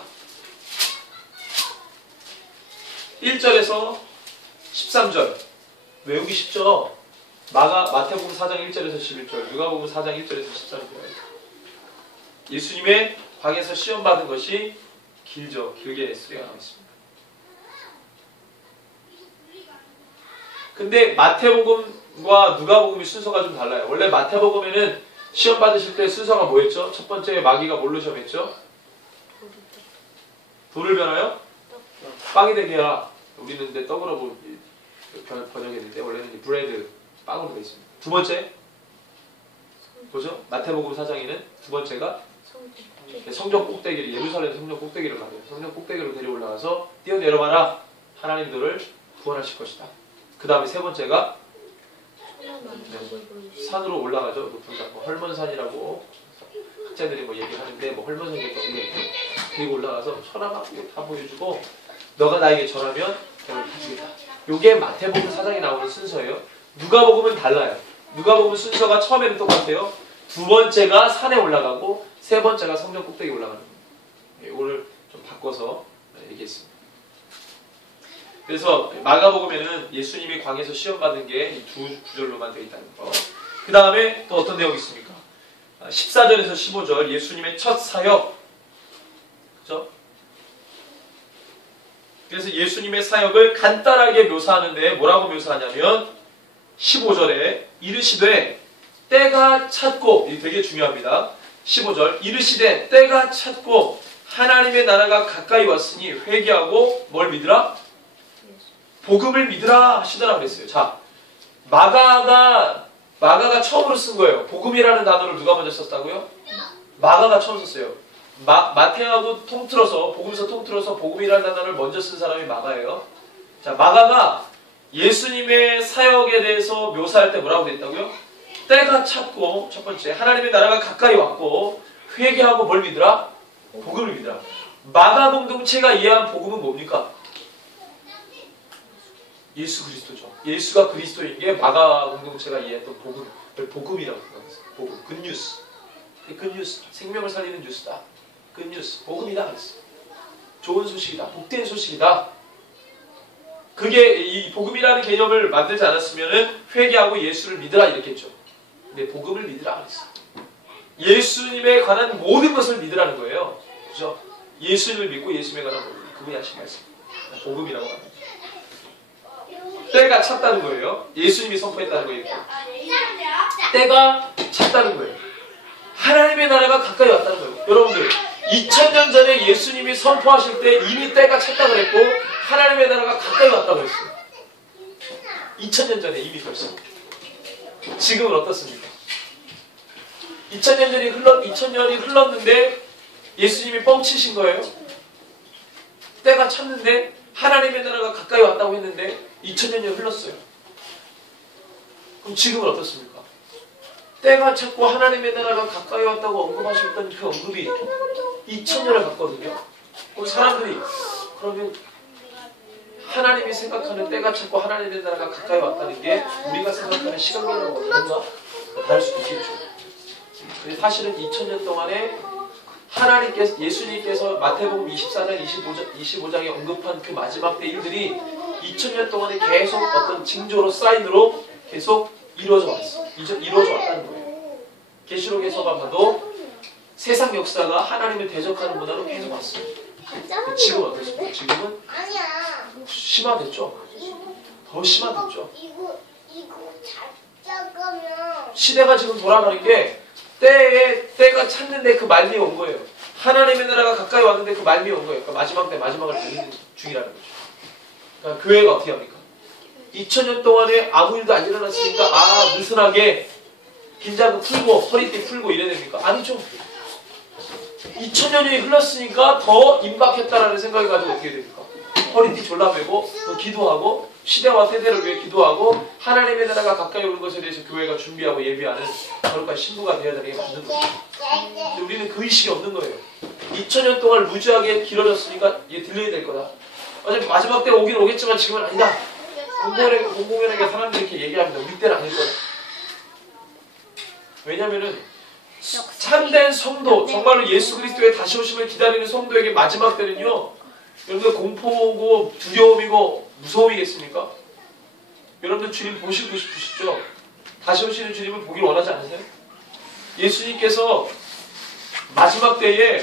1절에서 13절 외우기 쉽죠? 마태복음 4장 1절에서 11절, 누가복음 4장 1절에서 13절. 예수님의 광야에서 시험 받은 것이 길죠. 길게 쓰여져 있습니다. 근데 마태복음과 누가복음이 순서가 좀 달라요. 원래 마태복음에는 시험 받으실 때 순서가 뭐였죠? 첫 번째 마귀가 뭘로 시험했죠? 돌을 변하여? 빵이 되게 하라. 우리는 근데 떡으로 번역했는데 원래는 이 브레드, 빵으로 되어 있습니다. 두 번째, 뭐죠? 마태복음 4장에는 두 번째가 성전 꼭대기를, 예루살렘 성전 꼭대기를 가요. 성전 꼭대기로 데려 올라가서 뛰어내려봐라. 하나님들을 구원하실 것이다. 그 다음에 세 번째가 산으로 올라가죠. 높은 산, 헐몬산이라고 학자들이 뭐 얘기하는데 헐몬산이라고 그리고 올라가서 천하가 다 보여주고 너가 나에게 전하면 너를 다 주겠다. 요게 마태복음 4장에 나오는 순서예요. 누가복음은 달라요. 누가복음 순서가 처음에는 똑같아요. 두 번째가 산에 올라가고 세 번째가 성전 꼭대기에 올라가는 거예요. 이거를 좀 바꿔서 얘기했습니다. 그래서 마가복음에는 예수님이 광야에서 시험받은 게 이 두 구절로만 되어 있다는 거. 그 다음에 또 어떤 내용이 있습니까? 14절에서 15절 예수님의 첫 사역. 그죠? 그래서 예수님의 사역을 간단하게 묘사하는데 뭐라고 묘사하냐면 15절에 이르시되 때가 찼고, 이게 되게 중요합니다. 15절 이르시되 때가 찼고 하나님의 나라가 가까이 왔으니 회개하고 뭘 믿으라? 복음을 믿으라 하시더라 그랬어요. 자, 마가가 처음으로 쓴 거예요. 복음이라는 단어를 누가 먼저 썼다고요? 마가가 처음 썼어요. 마태하고 통틀어서 복음서 통틀어서 복음이라는 단어를 먼저 쓴 사람이 마가예요. 자, 마가가 예수님의 사역에 대해서 묘사할 때 뭐라고 됐다고요? 때가 찼고, 첫 번째 하나님의 나라가 가까이 왔고 회개하고 뭘 믿으라? 복음을 믿으라. 마가 공동체가 이해한 복음은 뭡니까? 예수 그리스도죠. 예수가 그리스도인 게 마가 공동체가 이해했던 복음이라고 생각했어요. 복음, 굿뉴스. 굿뉴스, 생명을 살리는 뉴스다. 굿뉴스, 복음이다 그랬어요. 좋은 소식이다. 복된 소식이다. 그게 이 복음이라는 개념을 만들지 않았으면은 회개하고 예수를 믿으라 이렇게 했죠. 근데 복음을 믿으라 그랬어요. 예수님에 관한 모든 것을 믿으라는 거예요. 그죠? 예수님을 믿고 예수님에 관한 그분이 하신 말씀. 복음이라고 합니다. 때가 찼다는 거예요. 예수님이 선포했다는 거예요. 때가 찼다는 거예요. 하나님의 나라가 가까이 왔다는 거예요. 여러분들 2000년 전에 예수님이 선포하실 때 이미 때가 찼다고 그랬고 하나님의 나라가 가까이 왔다고 했어요. 2000년 전에 이미 벌써. 지금은 어떻습니까? 2000년이 흘렀는데 예수님이 뻥치신 거예요. 때가 찼는데 하나님의 나라가 가까이 왔다고 했는데 2000년이 흘렀어요. 그럼 지금은 어떻습니까? 때가 찼고 하나님의 나라가 가까이 왔다고 언급하셨던 그 언급이 2000년을 갔거든요. 그럼 사람들이 그러면 하나님이 생각하는 때가 찼고 하나님의 나라가 가까이 왔다는 게 우리가 생각하는 시간이라고 뭔가 다를 수도 있겠죠. 근데 사실은 2000년 동안에 하나님께서, 예수님께서 마태복음 24장, 25장에 언급한 그 마지막 때 일들이 2000년 동안에 계속 어떤 징조로, 사인으로 계속 이루어져 왔어요. 이루어져 왔다는 거예요. 계시록에서만 봐도 세상 역사가 하나님을 대적하는 문화로 계속 왔어요. 지금은 어떻습니까? 지금은 심화됐죠? 더 심화됐죠? 시대가 지금 돌아가는 게 때가 찼는데 그 말미에 온 거예요. 하나님의 나라가 가까이 왔는데 그 말미에 온 거예요. 그러니까 마지막 때 마지막을 달리는 중이라는 거죠. 그러니까 교회가 어떻게 합니까? 2000년 동안에 아무 일도 안 일어났으니까 느슨하게 긴장을 풀고 허리띠 풀고 이래야 됩니까? 아니죠. 2000년이 흘렀으니까 더 임박했다라는 생각이 가지고 어떻게 됩니까? 허리띠 졸라매고 또 기도하고 시대와 세대를 위해 기도하고 하나님의 나라가 가까이 오는 것에 대해서 교회가 준비하고 예비하는 거룩한 신부가 되어야 되는 게 맞는 거예요. 근데 우리는 그 의식이 없는 거예요. 2000년 동안 무지하게 길어졌으니까 이게 들려야 될 거다. 어차피 마지막 때 오긴 오겠지만 지금은 아니다. 공공연하게 사람들이 이렇게 얘기합니다. 우리 때는 아닐 거다. 왜냐면은 참된 성도, 정말로 예수 그리스도의 다시 오심을 기다리는 성도에게 마지막 때는요, 여러분들 공포고 두려움이고 무서움이겠습니까? 여러분들 주님 보시고 싶으시죠? 다시 오시는 주님을 보길 원하지 않으세요? 예수님께서 마지막 때에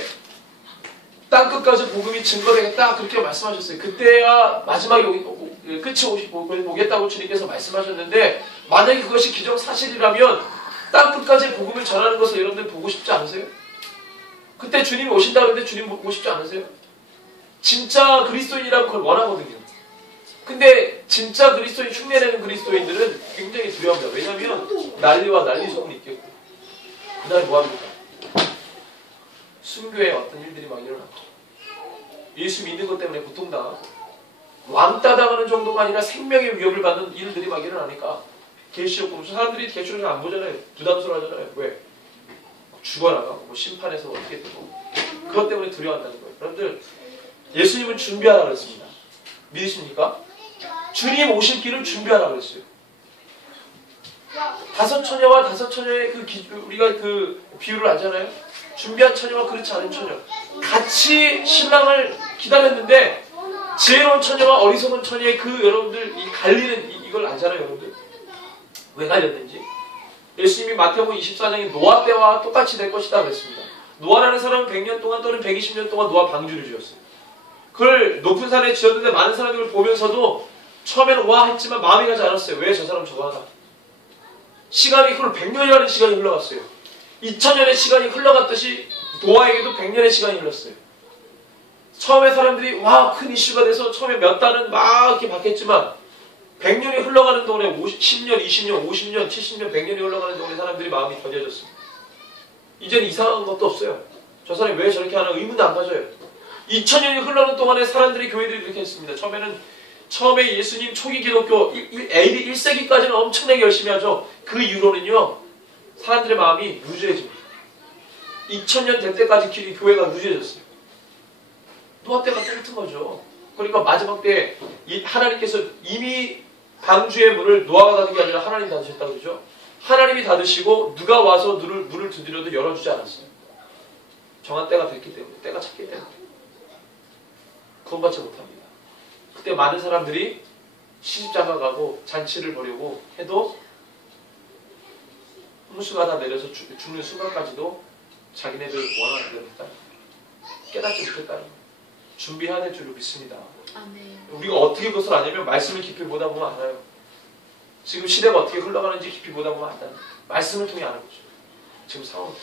땅끝까지 복음이 증거되겠다 그렇게 말씀하셨어요. 그때야 마지막에 끝이 오겠다고 주님께서 말씀하셨는데 만약에 그것이 기정사실이라면 땅끝까지 복음을 전하는 것을 여러분들 보고 싶지 않으세요? 그때 주님이 오신다 그러는데 주님 보고 싶지 않으세요? 진짜 그리스도인이라면 그걸 원하거든요. 근데 진짜 그리스도인 흉내내는 그리스도인들은 굉장히 두려워합니다. 왜냐하면 난리와 난리 소문이 있겠고 그 다음에 뭐합니까? 순교에 어떤 일들이 막 일어나고 예수 믿는 것 때문에 고통당하고 왕따 당하는 정도가 아니라 생명의 위협을 받는 일들이 막 일어나니까 계시록 보면서 사람들이 계시록을 안 보잖아요. 부담스러워하잖아요. 왜? 죽어나가고 뭐 심판에서 어떻게 되고 그것 때문에 두려워한다는 거예요. 여러분들 예수님은 준비하라 그랬습니다. 믿으십니까? 주님 오실 길을 준비하라 그랬어요. 다섯 처녀와 다섯 처녀의 우리가 그 비유를 알잖아요. 준비한 처녀와 그렇지 않은 처녀 같이 신랑을 기다렸는데 지혜로운 처녀와 어리석은 처녀의 여러분들 이 갈리는 이걸 알잖아요. 여러분들 왜 갈렸는지 예수님이 마태복음 24장에 노아 때와 똑같이 될 것이다 그랬습니다. 노아라는 사람은 100년 동안 또는 120년 동안 노아 방주를 지었어요. 그걸 높은 산에 지었는데 많은 사람들을 보면서도 처음에는 와 했지만 마음이 가지 않았어요. 왜 저 사람 저거 하나. 시간이 100년이라는 시간이 흘러갔어요. 2000년의 시간이 흘러갔듯이 노아에게도 100년의 시간이 흘렀어요. 처음에 사람들이 와 큰 이슈가 돼서 처음에 몇 달은 막 이렇게 바뀌었지만 100년이 흘러가는 동안에 10년, 20년, 50년, 70년, 100년이 흘러가는 동안에 사람들이 마음이 견뎌졌습니다. 이제는 이상한 것도 없어요. 저 사람이 왜 저렇게 하나 의문도 안 가져요. 2000년이 흘러가는 동안에 사람들이 교회들이 그렇게 했습니다. 처음에 예수님 초기 기독교 AD 1세기까지는 엄청나게 열심히 하죠. 그 이후로는요. 사람들의 마음이 루즈해집니다. 2000년 될 때까지 교회가 루즈해졌어요. 노아 때가 똑같은 거죠. 그러니까 마지막 때 하나님께서 이미 방주의 문을 노아가 닫은 게 아니라 하나님이 닫으셨다고 그러죠. 하나님이 닫으시고 누가 와서 문을 두드려도 열어주지 않았어요. 정한 때가 됐기 때문에, 때가 찼기 때문에 구원받지 못합니다. 그때 많은 사람들이 시집장가 가고 잔치를 벌이고 해도 홍수가 다 내려서 죽는 순간까지도 자기네들 원하는 대로 했다는 거예요. 깨닫지 못했다는 거예요. 준비해야 될 줄로 믿습니다. 아멘. 우리가 어떻게 그것을 아냐면 말씀을 깊이 보다 보면 알아요. 지금 시대가 어떻게 흘러가는지 깊이 보다 보면 안다는 거예요. 말씀을 통해 아는 거죠. 지금 상황.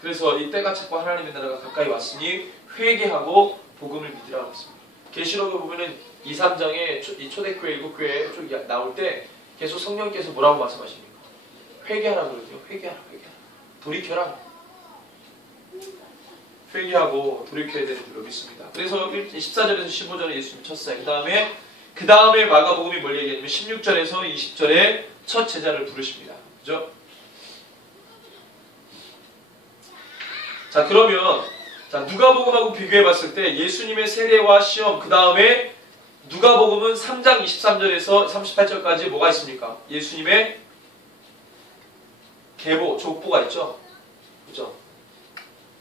그래서 이 때가 찼고 하나님의 나라가 가까이 왔으니 회개하고 복음을 믿으라고 했습니다. 계시록에 보면은 2, 3장에 이 초대교회, 일곱교회 쪽 나올 때 계속 성령께서 뭐라고 말씀하십니까? 회개하라 그러죠. 회개하라. 돌이켜라. 회개하고 돌이켜야 되는 줄로 믿습니다. 그래서 14절에서 15절에 예수님이 쳤어요. 그 다음에 마가복음이 뭘 얘기하냐면 16절에서 20절에 첫 제자를 부르십니다. 그죠? 자, 그러면 누가복음하고 비교해 봤을 때 예수님의 세례와 시험, 그 다음에 누가복음은 3장 23절에서 38절까지 뭐가 있습니까? 예수님의 계보, 족보가 있죠? 그죠?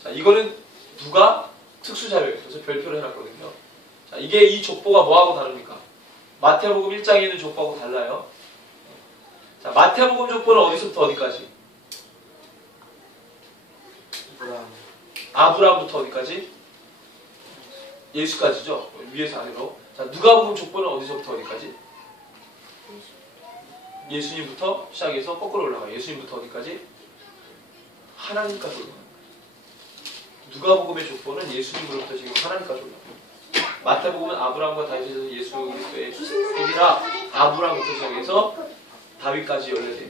자, 이거는 누가 특수자료예요. 그래서 별표를 해놨거든요. 자, 이게 이 족보가 뭐하고 다릅니까? 마태복음 1장에 있는 족보하고 달라요. 자, 마태복음 족보는 어디서부터 어디까지? 아브라함부터 어디까지? 예수까지죠. 위에서 아래로. 자, 누가복음 족보는 어디서부터 어디까지? 예수님부터 시작해서 거꾸로 올라가요. 예수님부터 어디까지? 하나님까지 올라가요. 누가복음의 족보는 예수님으로부터 지금 하나님까지 올라가요. 마태복음은 아브라함과 다윗에서 예수 그리스도의 세기라 아브라함부터 시작해서 다윗까지 열려요.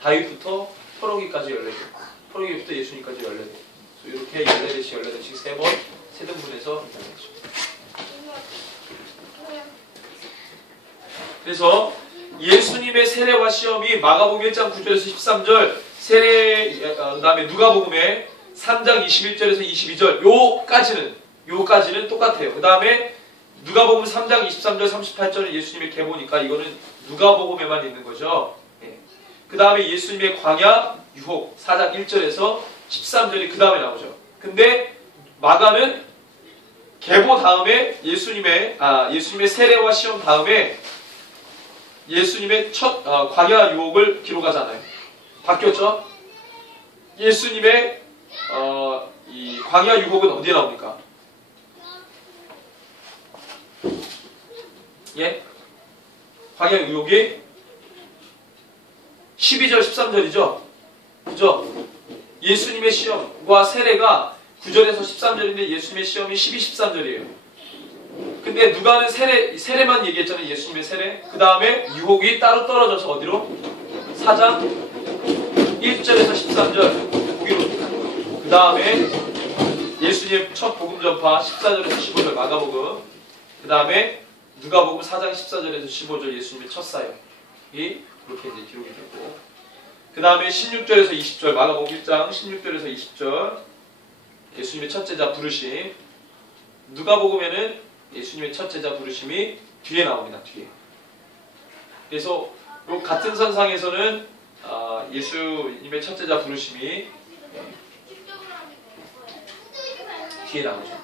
다윗부터 포로기까지 열려요. 포로기부터 예수님까지 열려요. 이렇게 14대씩 3번 세등분해서 있죠. 그래서 예수님의 세례와 시험이 마가복음 1장 9절에서 13절 그 다음에 누가복음의 3장 21절에서 22절 요까지는 똑같아요. 그 다음에 누가복음 3장 23절 38절은 예수님의 계보니까 이거는 누가복음에만 있는 거죠. 예. 그 다음에 예수님의 광야 유혹 4장 1절에서 13절이 그 다음에 나오죠. 근데 마가는 계보 다음에 예수님의 세례와 시험 다음에 예수님의 첫 광야 유혹을 기록하잖아요. 바뀌었죠? 예수님의 이 광야 유혹은 어디에 나옵니까? 예? 광야 유혹이 12절 13절이죠? 그죠? 예수님의 시험과 세례가 9절에서 13절인데 예수님의 시험이 12, 13절이에요. 근데 누가는 세례만 얘기했잖아요. 예수님의 세례. 그 다음에 유혹이 따로 떨어져서 어디로? 4장 1절에서 13절 거기로. 그 다음에 예수님의 첫 복음 전파 14절에서 15절 마가복음. 그 다음에 누가복음 4장 14절에서 15절 예수님의 첫 사역이 그렇게 이제 기록이 되고. 그 다음에 16절에서 20절 마가복음 1장 16절에서 20절 예수님의 첫 제자 부르심. 누가복음에는 예수님의 첫 제자 부르심이 뒤에 나옵니다. 뒤에. 그래서 같은 선상에서는 예수님의 첫 제자 부르심이 뒤에 나오죠.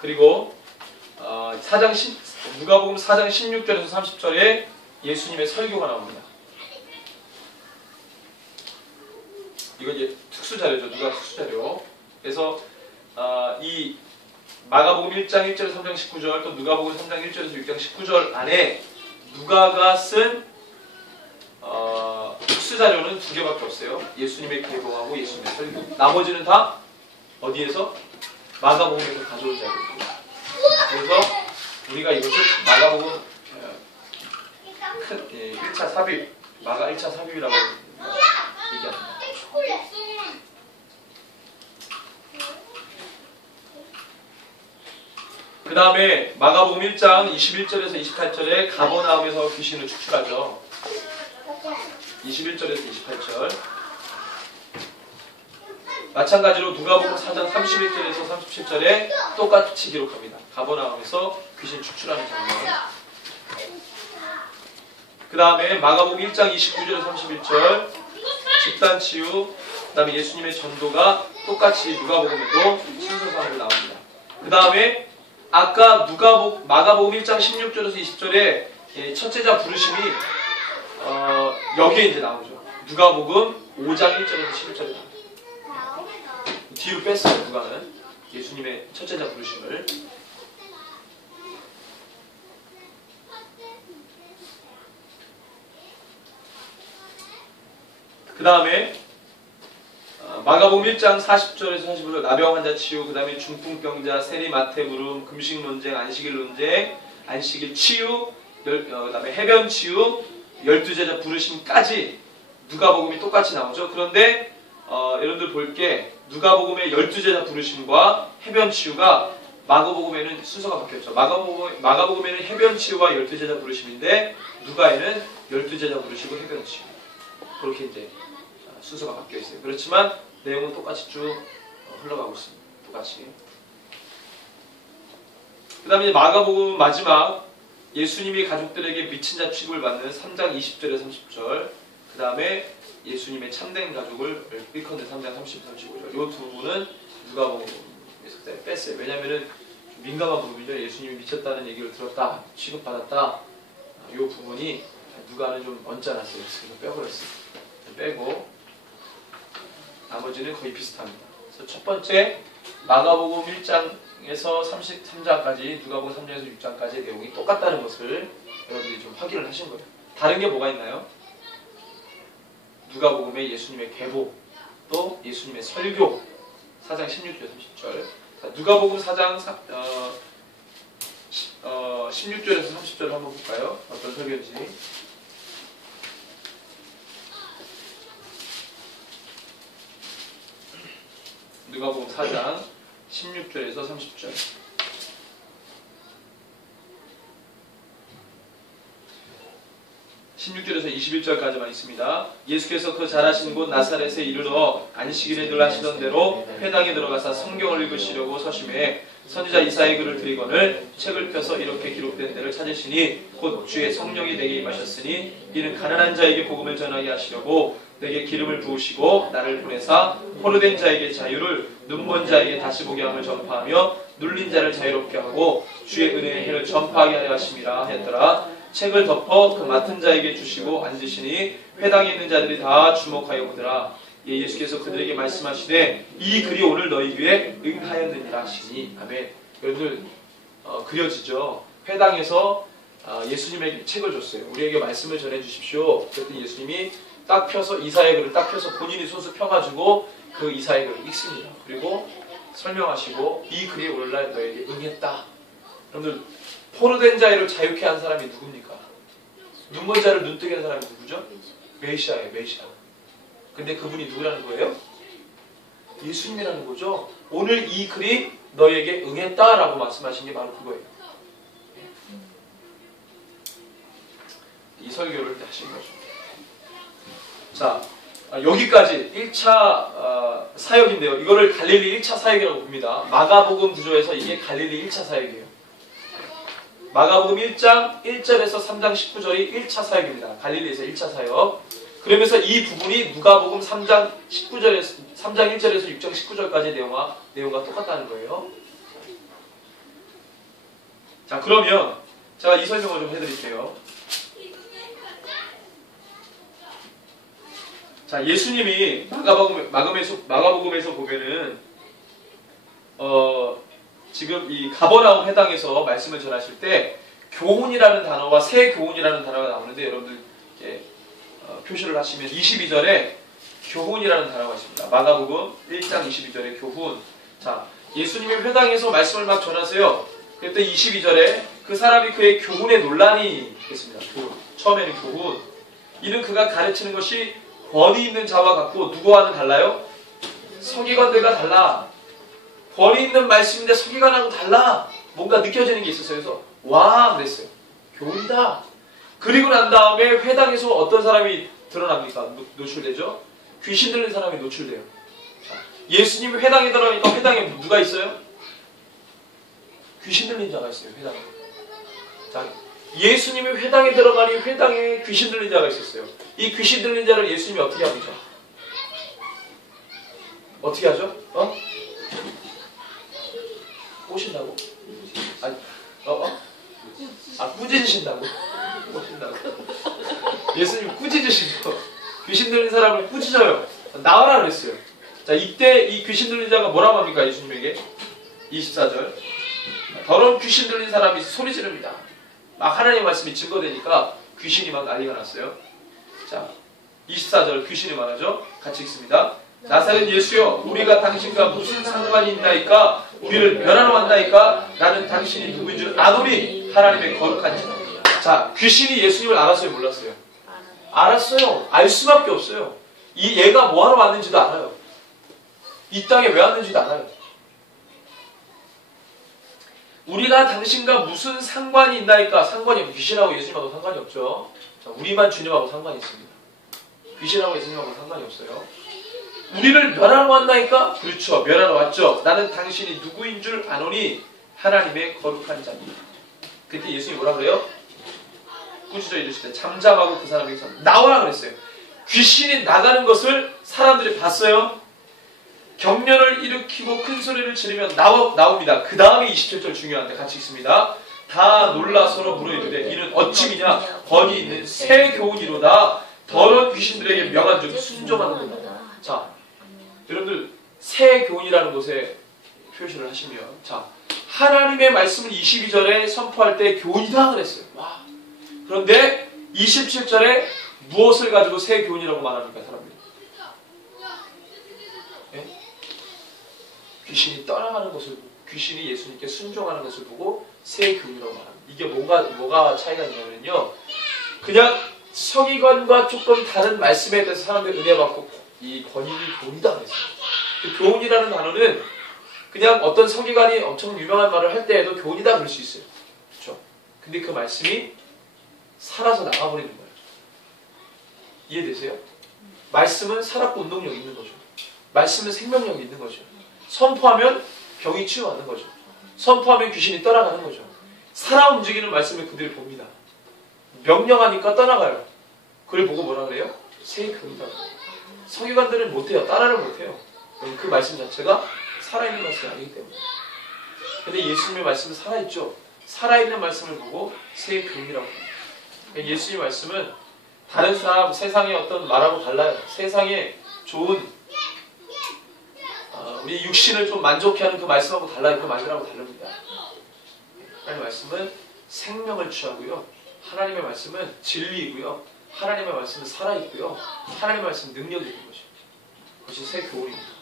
그리고 누가복음 4장 16절에서 30절에 예수님의 설교가 나옵니다. 이건 이제 특수자료죠. 누가 특수자료. 그래서 이 마가복음 1장 1절에서 3장 19절 또 누가복음 3장 1절에서 6장 19절 안에 누가가 쓴 특수자료는 두 개밖에 없어요. 예수님의 계보하고 예수님의 설교. 나머지는 다 어디에서? 마가복음에서 가져온 자료입니다. 그래서 우리가 이것을 마가복음 큰 1차 삽입, 마가 1차 삽입이라고 얘기합니다. 그 다음에 마가복음 1장 21절에서 28절에 가버나움에서 귀신을 축출하죠. 21절에서 28절. 마찬가지로 누가복음 4장 31절에서 37절에 똑같이 기록합니다. 가버나움에서 귀신 축출하는 장면. 그 다음에 마가복음 1장 29절에서 31절 집단 치유. 그 다음에 예수님의 전도가 똑같이 누가복음에도 순서상으로 나옵니다. 그 다음에 아까 마가복음 1장 16절에서 20절에 첫째자 부르심이 여기에 이제 나오죠. 누가복음 5장 1절에서 11절에 나옵니다. 뒤로 뺐어요. 누가는 예수님의 첫째자 부르심을. 그 다음에 마가복음 1장 40절에서 45절 나병 환자 치유, 그 다음에 중풍병자, 세리 마태 물음, 금식 논쟁, 안식일 논쟁, 안식일 치유, 그 다음에 해변 치유, 12제자 부르심까지 누가복음이 똑같이 나오죠. 그런데 여러분들 볼 게 누가복음의 12제자 부르심과 해변 치유가 마가복음에는 순서가 바뀌었죠. 마가복음에는 해변 치유와 12제자 부르심인데 누가에는 12제자 부르시고 해변 치유. 그렇게 이제 순서가 바뀌어 있어요. 그렇지만 내용은 똑같이 쭉 흘러가고 있습니다. 똑같이. 그 다음에 마가복음 마지막 예수님이 가족들에게 미친 자 취급을 받는 3장 20절에 30절. 그 다음에 예수님의 참된 가족을 일컫는 3장 30, 35절. 이 두 부분은 누가복음에서 뺐어요. 왜냐하면 민감한 부분이죠. 예수님이 미쳤다는 얘기를 들었다, 취급받았다. 이 부분이 누가는 좀 언짢았어요. 그래서 빼버렸어요. 빼고 나머지는 거의 비슷합니다. 그래서 첫 번째 마가복음 1장에서 33장까지 누가복음 3장에서 6장까지의 내용이 똑같다는 것을 여러분들이 좀 확인을 하신 거예요. 다른 게 뭐가 있나요? 누가복음의 예수님의 계보, 또 예수님의 설교 4장 16절 30절. 누가복음 4장 16절에서 30절을 한번 볼까요? 어떤 설교인지. 누가복음 4장 16절에서 30절. 16절에서 21절까지만 있습니다. 예수께서 그 자라신 곳 나사렛에 이르러 안식일에 늘 하시던 대로 회당에 들어가서 성경을 읽으시려고 서심해 선지자 이사야의 글을 들이거늘 책을 펴서 이렇게 기록된 데를 찾으시니 곧 주의 성령이 내게 임하셨으니 이는 가난한 자에게 복음을 전하게 하시려고 내게 기름을 부으시고 나를 보내사 포로된 자에게 자유를, 눈먼 자에게 다시 보게 함을 전파하며 눌린 자를 자유롭게 하고 주의 은혜의 해를 전파하게 하려 하심이라 하였더라. 책을 덮어 그 맡은 자에게 주시고 앉으시니 회당에 있는 자들이 다 주목하여 보더라. 예수께서 그들에게 말씀하시되 이 글이 오늘 너희 귀에 응하였느니라 하시니. 아멘. 여러분들 그려지죠. 회당에서 예수님에게 책을 줬어요. 우리에게 말씀을 전해 주십시오. 그랬더니 예수님이 딱 펴서 이사의 글을 딱 펴서 본인이 손수 펴가지고 그 이사의 글을 읽습니다. 그리고 설명하시고 이 글이 오늘날 너에게 응했다. 여러분들 포로된 자를 자유케 한 사람이 누굽니까? 눈먼 자를 눈뜨게 한 사람이 누구죠? 메시아예요. 메시아. 근데 그분이 누구라는 거예요? 예수님이라는 거죠. 오늘 이 글이 너에게 응했다라고 말씀하신 게 바로 그거예요. 이 설교를 하신 거죠. 자, 여기까지 1차 사역인데요. 이거를 갈릴리 1차 사역이라고 봅니다. 마가복음 구조에서 이게 갈릴리 1차 사역이에요. 마가복음 1장 1절에서 3장 19절이 1차 사역입니다. 갈릴리에서 1차 사역. 그러면서 이 부분이 누가복음 3장 1절에서 6장 19절까지 내용과 똑같다는 거예요. 자, 그러면 제가 이 설명을 좀 해드릴게요. 자, 예수님이 마가복음에서 보면은 지금 이 가버나움 회당에서 말씀을 전하실 때 교훈이라는 단어와 새 교훈이라는 단어가 나오는데 여러분들 이렇게 표시를 하시면 22절에 교훈이라는 단어가 있습니다. 마가복음 1장 22절에 교훈. 자, 예수님이 회당에서 말씀을 막 전하세요. 그때 22절에 그 사람이 그의 교훈에 논란이 있겠습니다. 처음에는 교훈. 이는 그가 가르치는 것이 권위 있는 자와 같고 누구와는 달라요? 서기관들과 달라. 권위 있는 말씀인데 서기관하고 달라. 뭔가 느껴지는 게 있었어요. 그래서 와 그랬어요. 교훈이다. 그리고 난 다음에 회당에서 어떤 사람이 드러납니까? 노출되죠? 귀신 들린 사람이 노출돼요. 자, 예수님이 회당에 들어가니까 회당에 누가 있어요? 귀신 들린 자가 있어요. 회당에. 자, 예수님이 회당에 들어가니 회당에 귀신 들린 자가 있었어요. 이 귀신 들린 자를 예수님이 어떻게 합니까? 어떻게 하죠? 꼬신다고? 꾸짖으신다고? 꼬신다고? 예수님 꾸짖으시죠. 귀신 들린 사람을 꾸짖어요. 나와라 그랬어요. 자, 이때 이 귀신 들린 자가 뭐라고 합니까? 예수님에게 24절 더러운 귀신 들린 사람이 소리 지릅니다. 막 하나님의 말씀이 증거되니까 귀신이 막 난리가 났어요. 자, 24절 귀신이 말하죠. 같이 읽습니다. 나사렛 예수여, 우리가 당신과 무슨 상관이 있나이까? 우리를 멸하러 왔나이까? 나는 당신이 누구인 줄 아노니 하나님의 거룩한 자. 자, 귀신이 예수님을 알았어요, 몰랐어요? 알았어요. 알 수밖에 없어요. 이 얘가 뭐하러 왔는지도 알아요. 이 땅에 왜 왔는지도 알아요. 우리가 당신과 무슨 상관이 있나이까? 상관이 귀신하고 예수님하고 상관이 없죠. 자, 우리만 주님하고 상관이 있습니다. 귀신하고 예수님하고 상관이 없어요. 우리를 멸하러 왔나이까? 그렇죠. 멸하러 왔죠. 나는 당신이 누구인 줄 아노니 하나님의 거룩한 자입니다. 그때 예수님이 뭐라 그래요? 꾸짖어 이르실 때 잠잠하고 그 사람에게서 나와라 그랬어요. 귀신이 나가는 것을 사람들이 봤어요. 경련을 일으키고 큰 소리를 지르면 나옵니다. 그 다음에 27절 중요한데 같이 읽습니다. 다 놀라 서로 물어이르되 이는 어찌 미냐? 권위 있는 새 교훈이로다. 더러운 귀신들에게 명한 즉 순종하는 거다. 자, 여러분들 새 교훈이라는 곳에 표시를 하시면 자, 하나님의 말씀을 22절에 선포할 때 교훈이다 그랬어요. 와. 그런데 27절에 무엇을 가지고 새 교훈이라고 말합니까? 사람들이? 네? 귀신이 떠나가는 것을 보고 귀신이 예수님께 순종하는 것을 보고 새 교훈이라고 말합니다. 이게 뭐가 차이가 있냐면요. 그냥 서기관과 조금 다른 말씀에 대해서 사람들이 은혜 받고 이 권위는 교훈이다 그랬어요. 그 교훈이라는 단어는 그냥 어떤 서기관이 엄청 유명한 말을 할 때에도 교훈이다 그럴 수 있어요. 그렇죠? 근데 그 말씀이 살아서 나가버리는 거예요. 이해되세요? 말씀은 살았고 운동력이 있는 거죠. 말씀은 생명력이 있는 거죠. 선포하면 병이 치유하는 거죠. 선포하면 귀신이 떠나가는 거죠. 살아 움직이는 말씀을 그들이 봅니다. 명령하니까 떠나가요. 그걸 보고 뭐라 그래요? 새 교훈이다. 서기관들은 못해요. 따라를 못해요. 그 말씀 자체가 살아있는 말씀이 아니기 때문에. 근데 예수님의 말씀은 살아있죠. 살아있는 말씀을 보고 새 교훈이라고 합니다. 예수님의 말씀은 다른 사람, 세상의 어떤 말하고 달라요. 세상에 좋은 우리 육신을 좀 만족해 하는 그 말씀하고 달라요. 그 말씀하고 다릅니다. 하나님의 말씀은 생명을 취하고요. 하나님의 말씀은 진리이고요. 하나님의 말씀은 살아있고요. 하나님의 말씀은 능력이 있는 것이죠. 그것이 새 교훈입니다.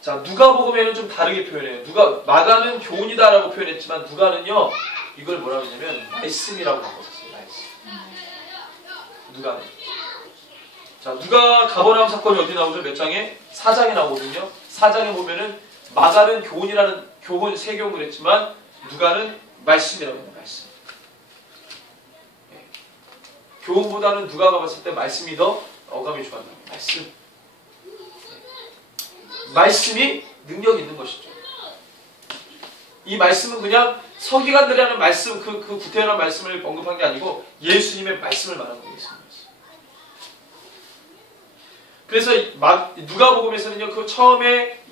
자, 누가복음에는 좀 다르게 표현해요. 마가는 교훈이다라고 표현했지만 누가는요, 이걸 뭐라고 했냐면 말씀이라고 바꿨어요. 말씀. 누가는. 자, 누가 가버나움 사건이 어디 나오죠? 몇 장에? 4장에 나오거든요. 4장에 보면은 마가는 교훈이라는 새 교훈을 했지만 누가는 말씀이라고 해요. 말씀. 네. 교훈보다는 누가가 봤을 때 말씀이 더 어감이 좋았다. 말씀. 네. 말씀이 능력이 있는 것이죠. 이 말씀은 그냥 서기관들이라는 말씀, 그 구태연한 말씀을 언급한 게 아니고 예수님의 말씀을 말하는 거예요. 예수님 말씀. 그래서 누가복음에서는요, 그 처음에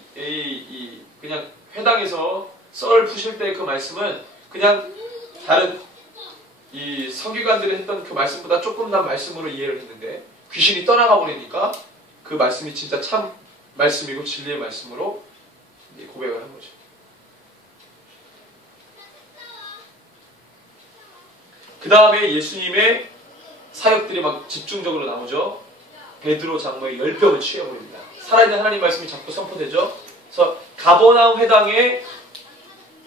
그냥 회당에서 썰을 푸실 때 그 말씀은 그냥 다른 이 서기관들이 했던 그 말씀보다 조금 난 말씀으로 이해를 했는데 귀신이 떠나가 버리니까 그 말씀이 진짜 참 말씀이고 진리의 말씀으로 고백을 한 거죠. 그 다음에 예수님의 사역들이 막 집중적으로 나오죠. 베드로 장로의 열병을 취해버립니다. 살아있는 하나님 말씀이 자꾸 선포되죠. 그래서 가버나움 회당에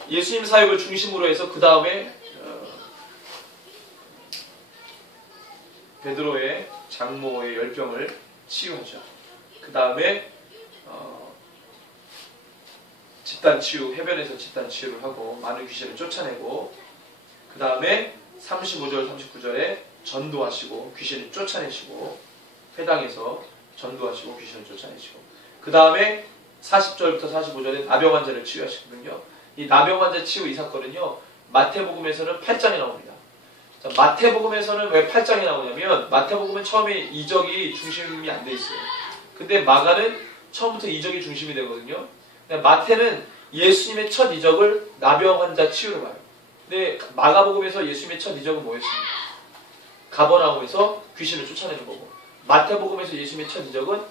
예수님 사역을 중심으로 해서 그 다음에 베드로의 장모의 열병을 치유하죠. 그 다음에 집단치유, 해변에서 집단치유를 하고 많은 귀신을 쫓아내고 그 다음에 35절, 39절에 전도하시고 귀신을 쫓아내시고 회당에서 전도하시고 귀신을 쫓아내시고 그 다음에 40절부터 45절에 나병 환자를 치유하시거든요. 이 나병 환자 치유 이 사건은요, 마태복음에서는 8장에 나옵니다. 자, 마태복음에서는 왜 8장에 나오냐면 마태복음은 처음에 이적이 중심이 안 돼 있어요. 근데 마가는 처음부터 이적이 중심이 되거든요. 근데 마태는 예수님의 첫 이적을 나병 환자 치유로 봐요. 근데 마가복음에서 예수님의 첫 이적은 뭐였습니까? 가버나움에서 귀신을 쫓아내는 거고, 마태복음에서 예수님의 첫 이적은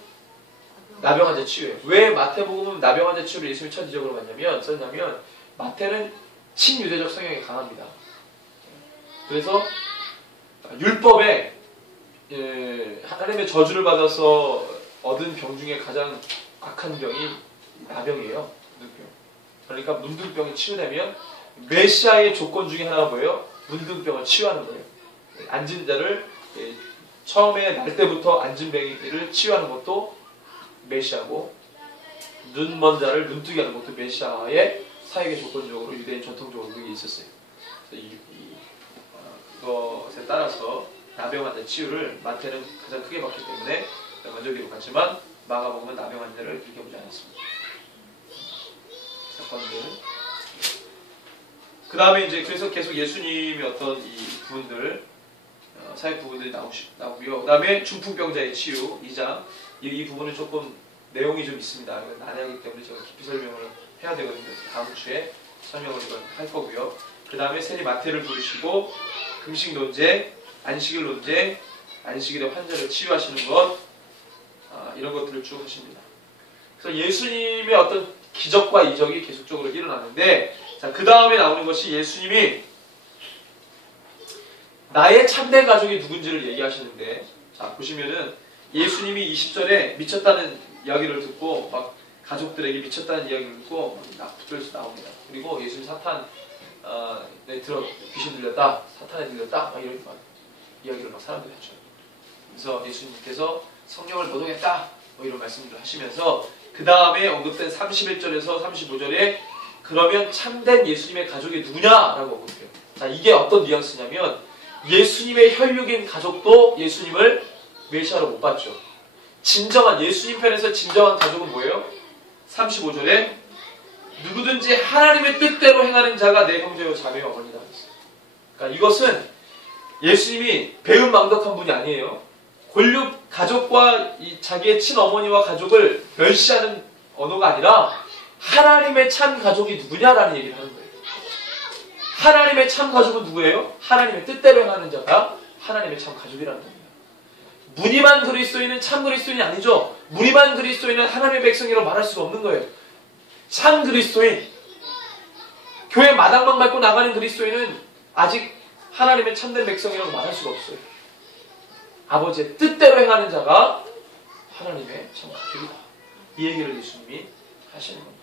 나병 환자 치유예요. 왜 마태복음은 나병 환자 치유를 예수님의 첫 이적으로 썼냐면 마태는 친유대적 성향이 강합니다. 그래서 율법에 하나님의 저주를 받아서 얻은 병 중에 가장 악한 병이 나병이에요. 문둥병. 그러니까 문둥병이 치유되면 메시아의 조건 중에 하나가 뭐예요? 문둥병을 치유하는 거예요. 앉은 자를 처음에 날 때부터 앉은 병이를 치유하는 것도 메시아고, 눈 먼 자를 눈뜨게 하는 것도 메시아의 사역의 조건적으로 유대인 전통적으로 그게 있었어요. 그것에 따라서 나병 환자 치유를 마태는 가장 크게 봤기 때문에 먼저 기록하지만 마가복음은 나병 환자를 그렇게 보지 않았습니다. 사건들. 그 다음에 이제 그래서 계속 예수님의 어떤 이 부분들, 사역 부분들이 나오고요. 그 다음에 중풍병자의 치유 2장. 이 부분은 조금 내용이 좀 있습니다. 이건 난해하기 때문에 제가 깊이 설명을 해야 되거든요. 다음 주에 설명을 이걸 할 거고요. 그 다음에 세리 마태를 부르시고 금식 논쟁, 안식일 논쟁, 안식일에 환자를 치유하시는 것, 이런 것들을 쭉 하십니다. 그래서 예수님의 어떤 기적과 이적이 계속적으로 일어나는데, 자, 그 다음에 나오는 것이 예수님이 나의 참된 가족이 누군지를 얘기하시는데, 자, 보시면은 예수님이 20절에 미쳤다는 이야기를 듣고 막 가족들에게 미쳤다는 이야기를 듣고 붙들려서 나옵니다. 그리고 예수님 귀신 들렸다, 사탄에 들렸다, 막 이런 이야기를 막 사람들이 하죠. 그래서 예수님께서 성령을 노동했다, 뭐 이런 말씀들을 하시면서 그 다음에 언급된 31절에서 35절에 그러면 참된 예수님의 가족이 누구냐라고 언급해요. 자, 이게 어떤 뉘앙스냐면 예수님의 혈육인 가족도 예수님을 메시아로 못 봤죠. 진정한 예수님 편에서 진정한 가족은 뭐예요? 35절에 누구든지 하나님의 뜻대로 행하는 자가 내 형제요 자매요 어머니다. 그러니까 이것은 예수님이 배은망덕한 분이 아니에요. 권력 가족과 자기의 친어머니와 가족을 멸시하는 언어가 아니라 하나님의 참 가족이 누구냐라는 얘기를 하는 거예요. 하나님의 참 가족은 누구예요? 하나님의 뜻대로 행하는 자가 하나님의 참 가족이라는 겁니다. 무늬만 그리스도인은 참 그리스도인이 아니죠. 무늬만 그리스도인은 하나님의 백성이라고 말할 수가 없는 거예요. 참 그리스도인, 교회 마당만 밟고 나가는 그리스도인은 아직 하나님의 참된 백성이라고 말할 수가 없어요. 아버지의 뜻대로 행하는 자가 하나님의 참 가족이다. 이 얘기를 예수님이 하시는 겁니다.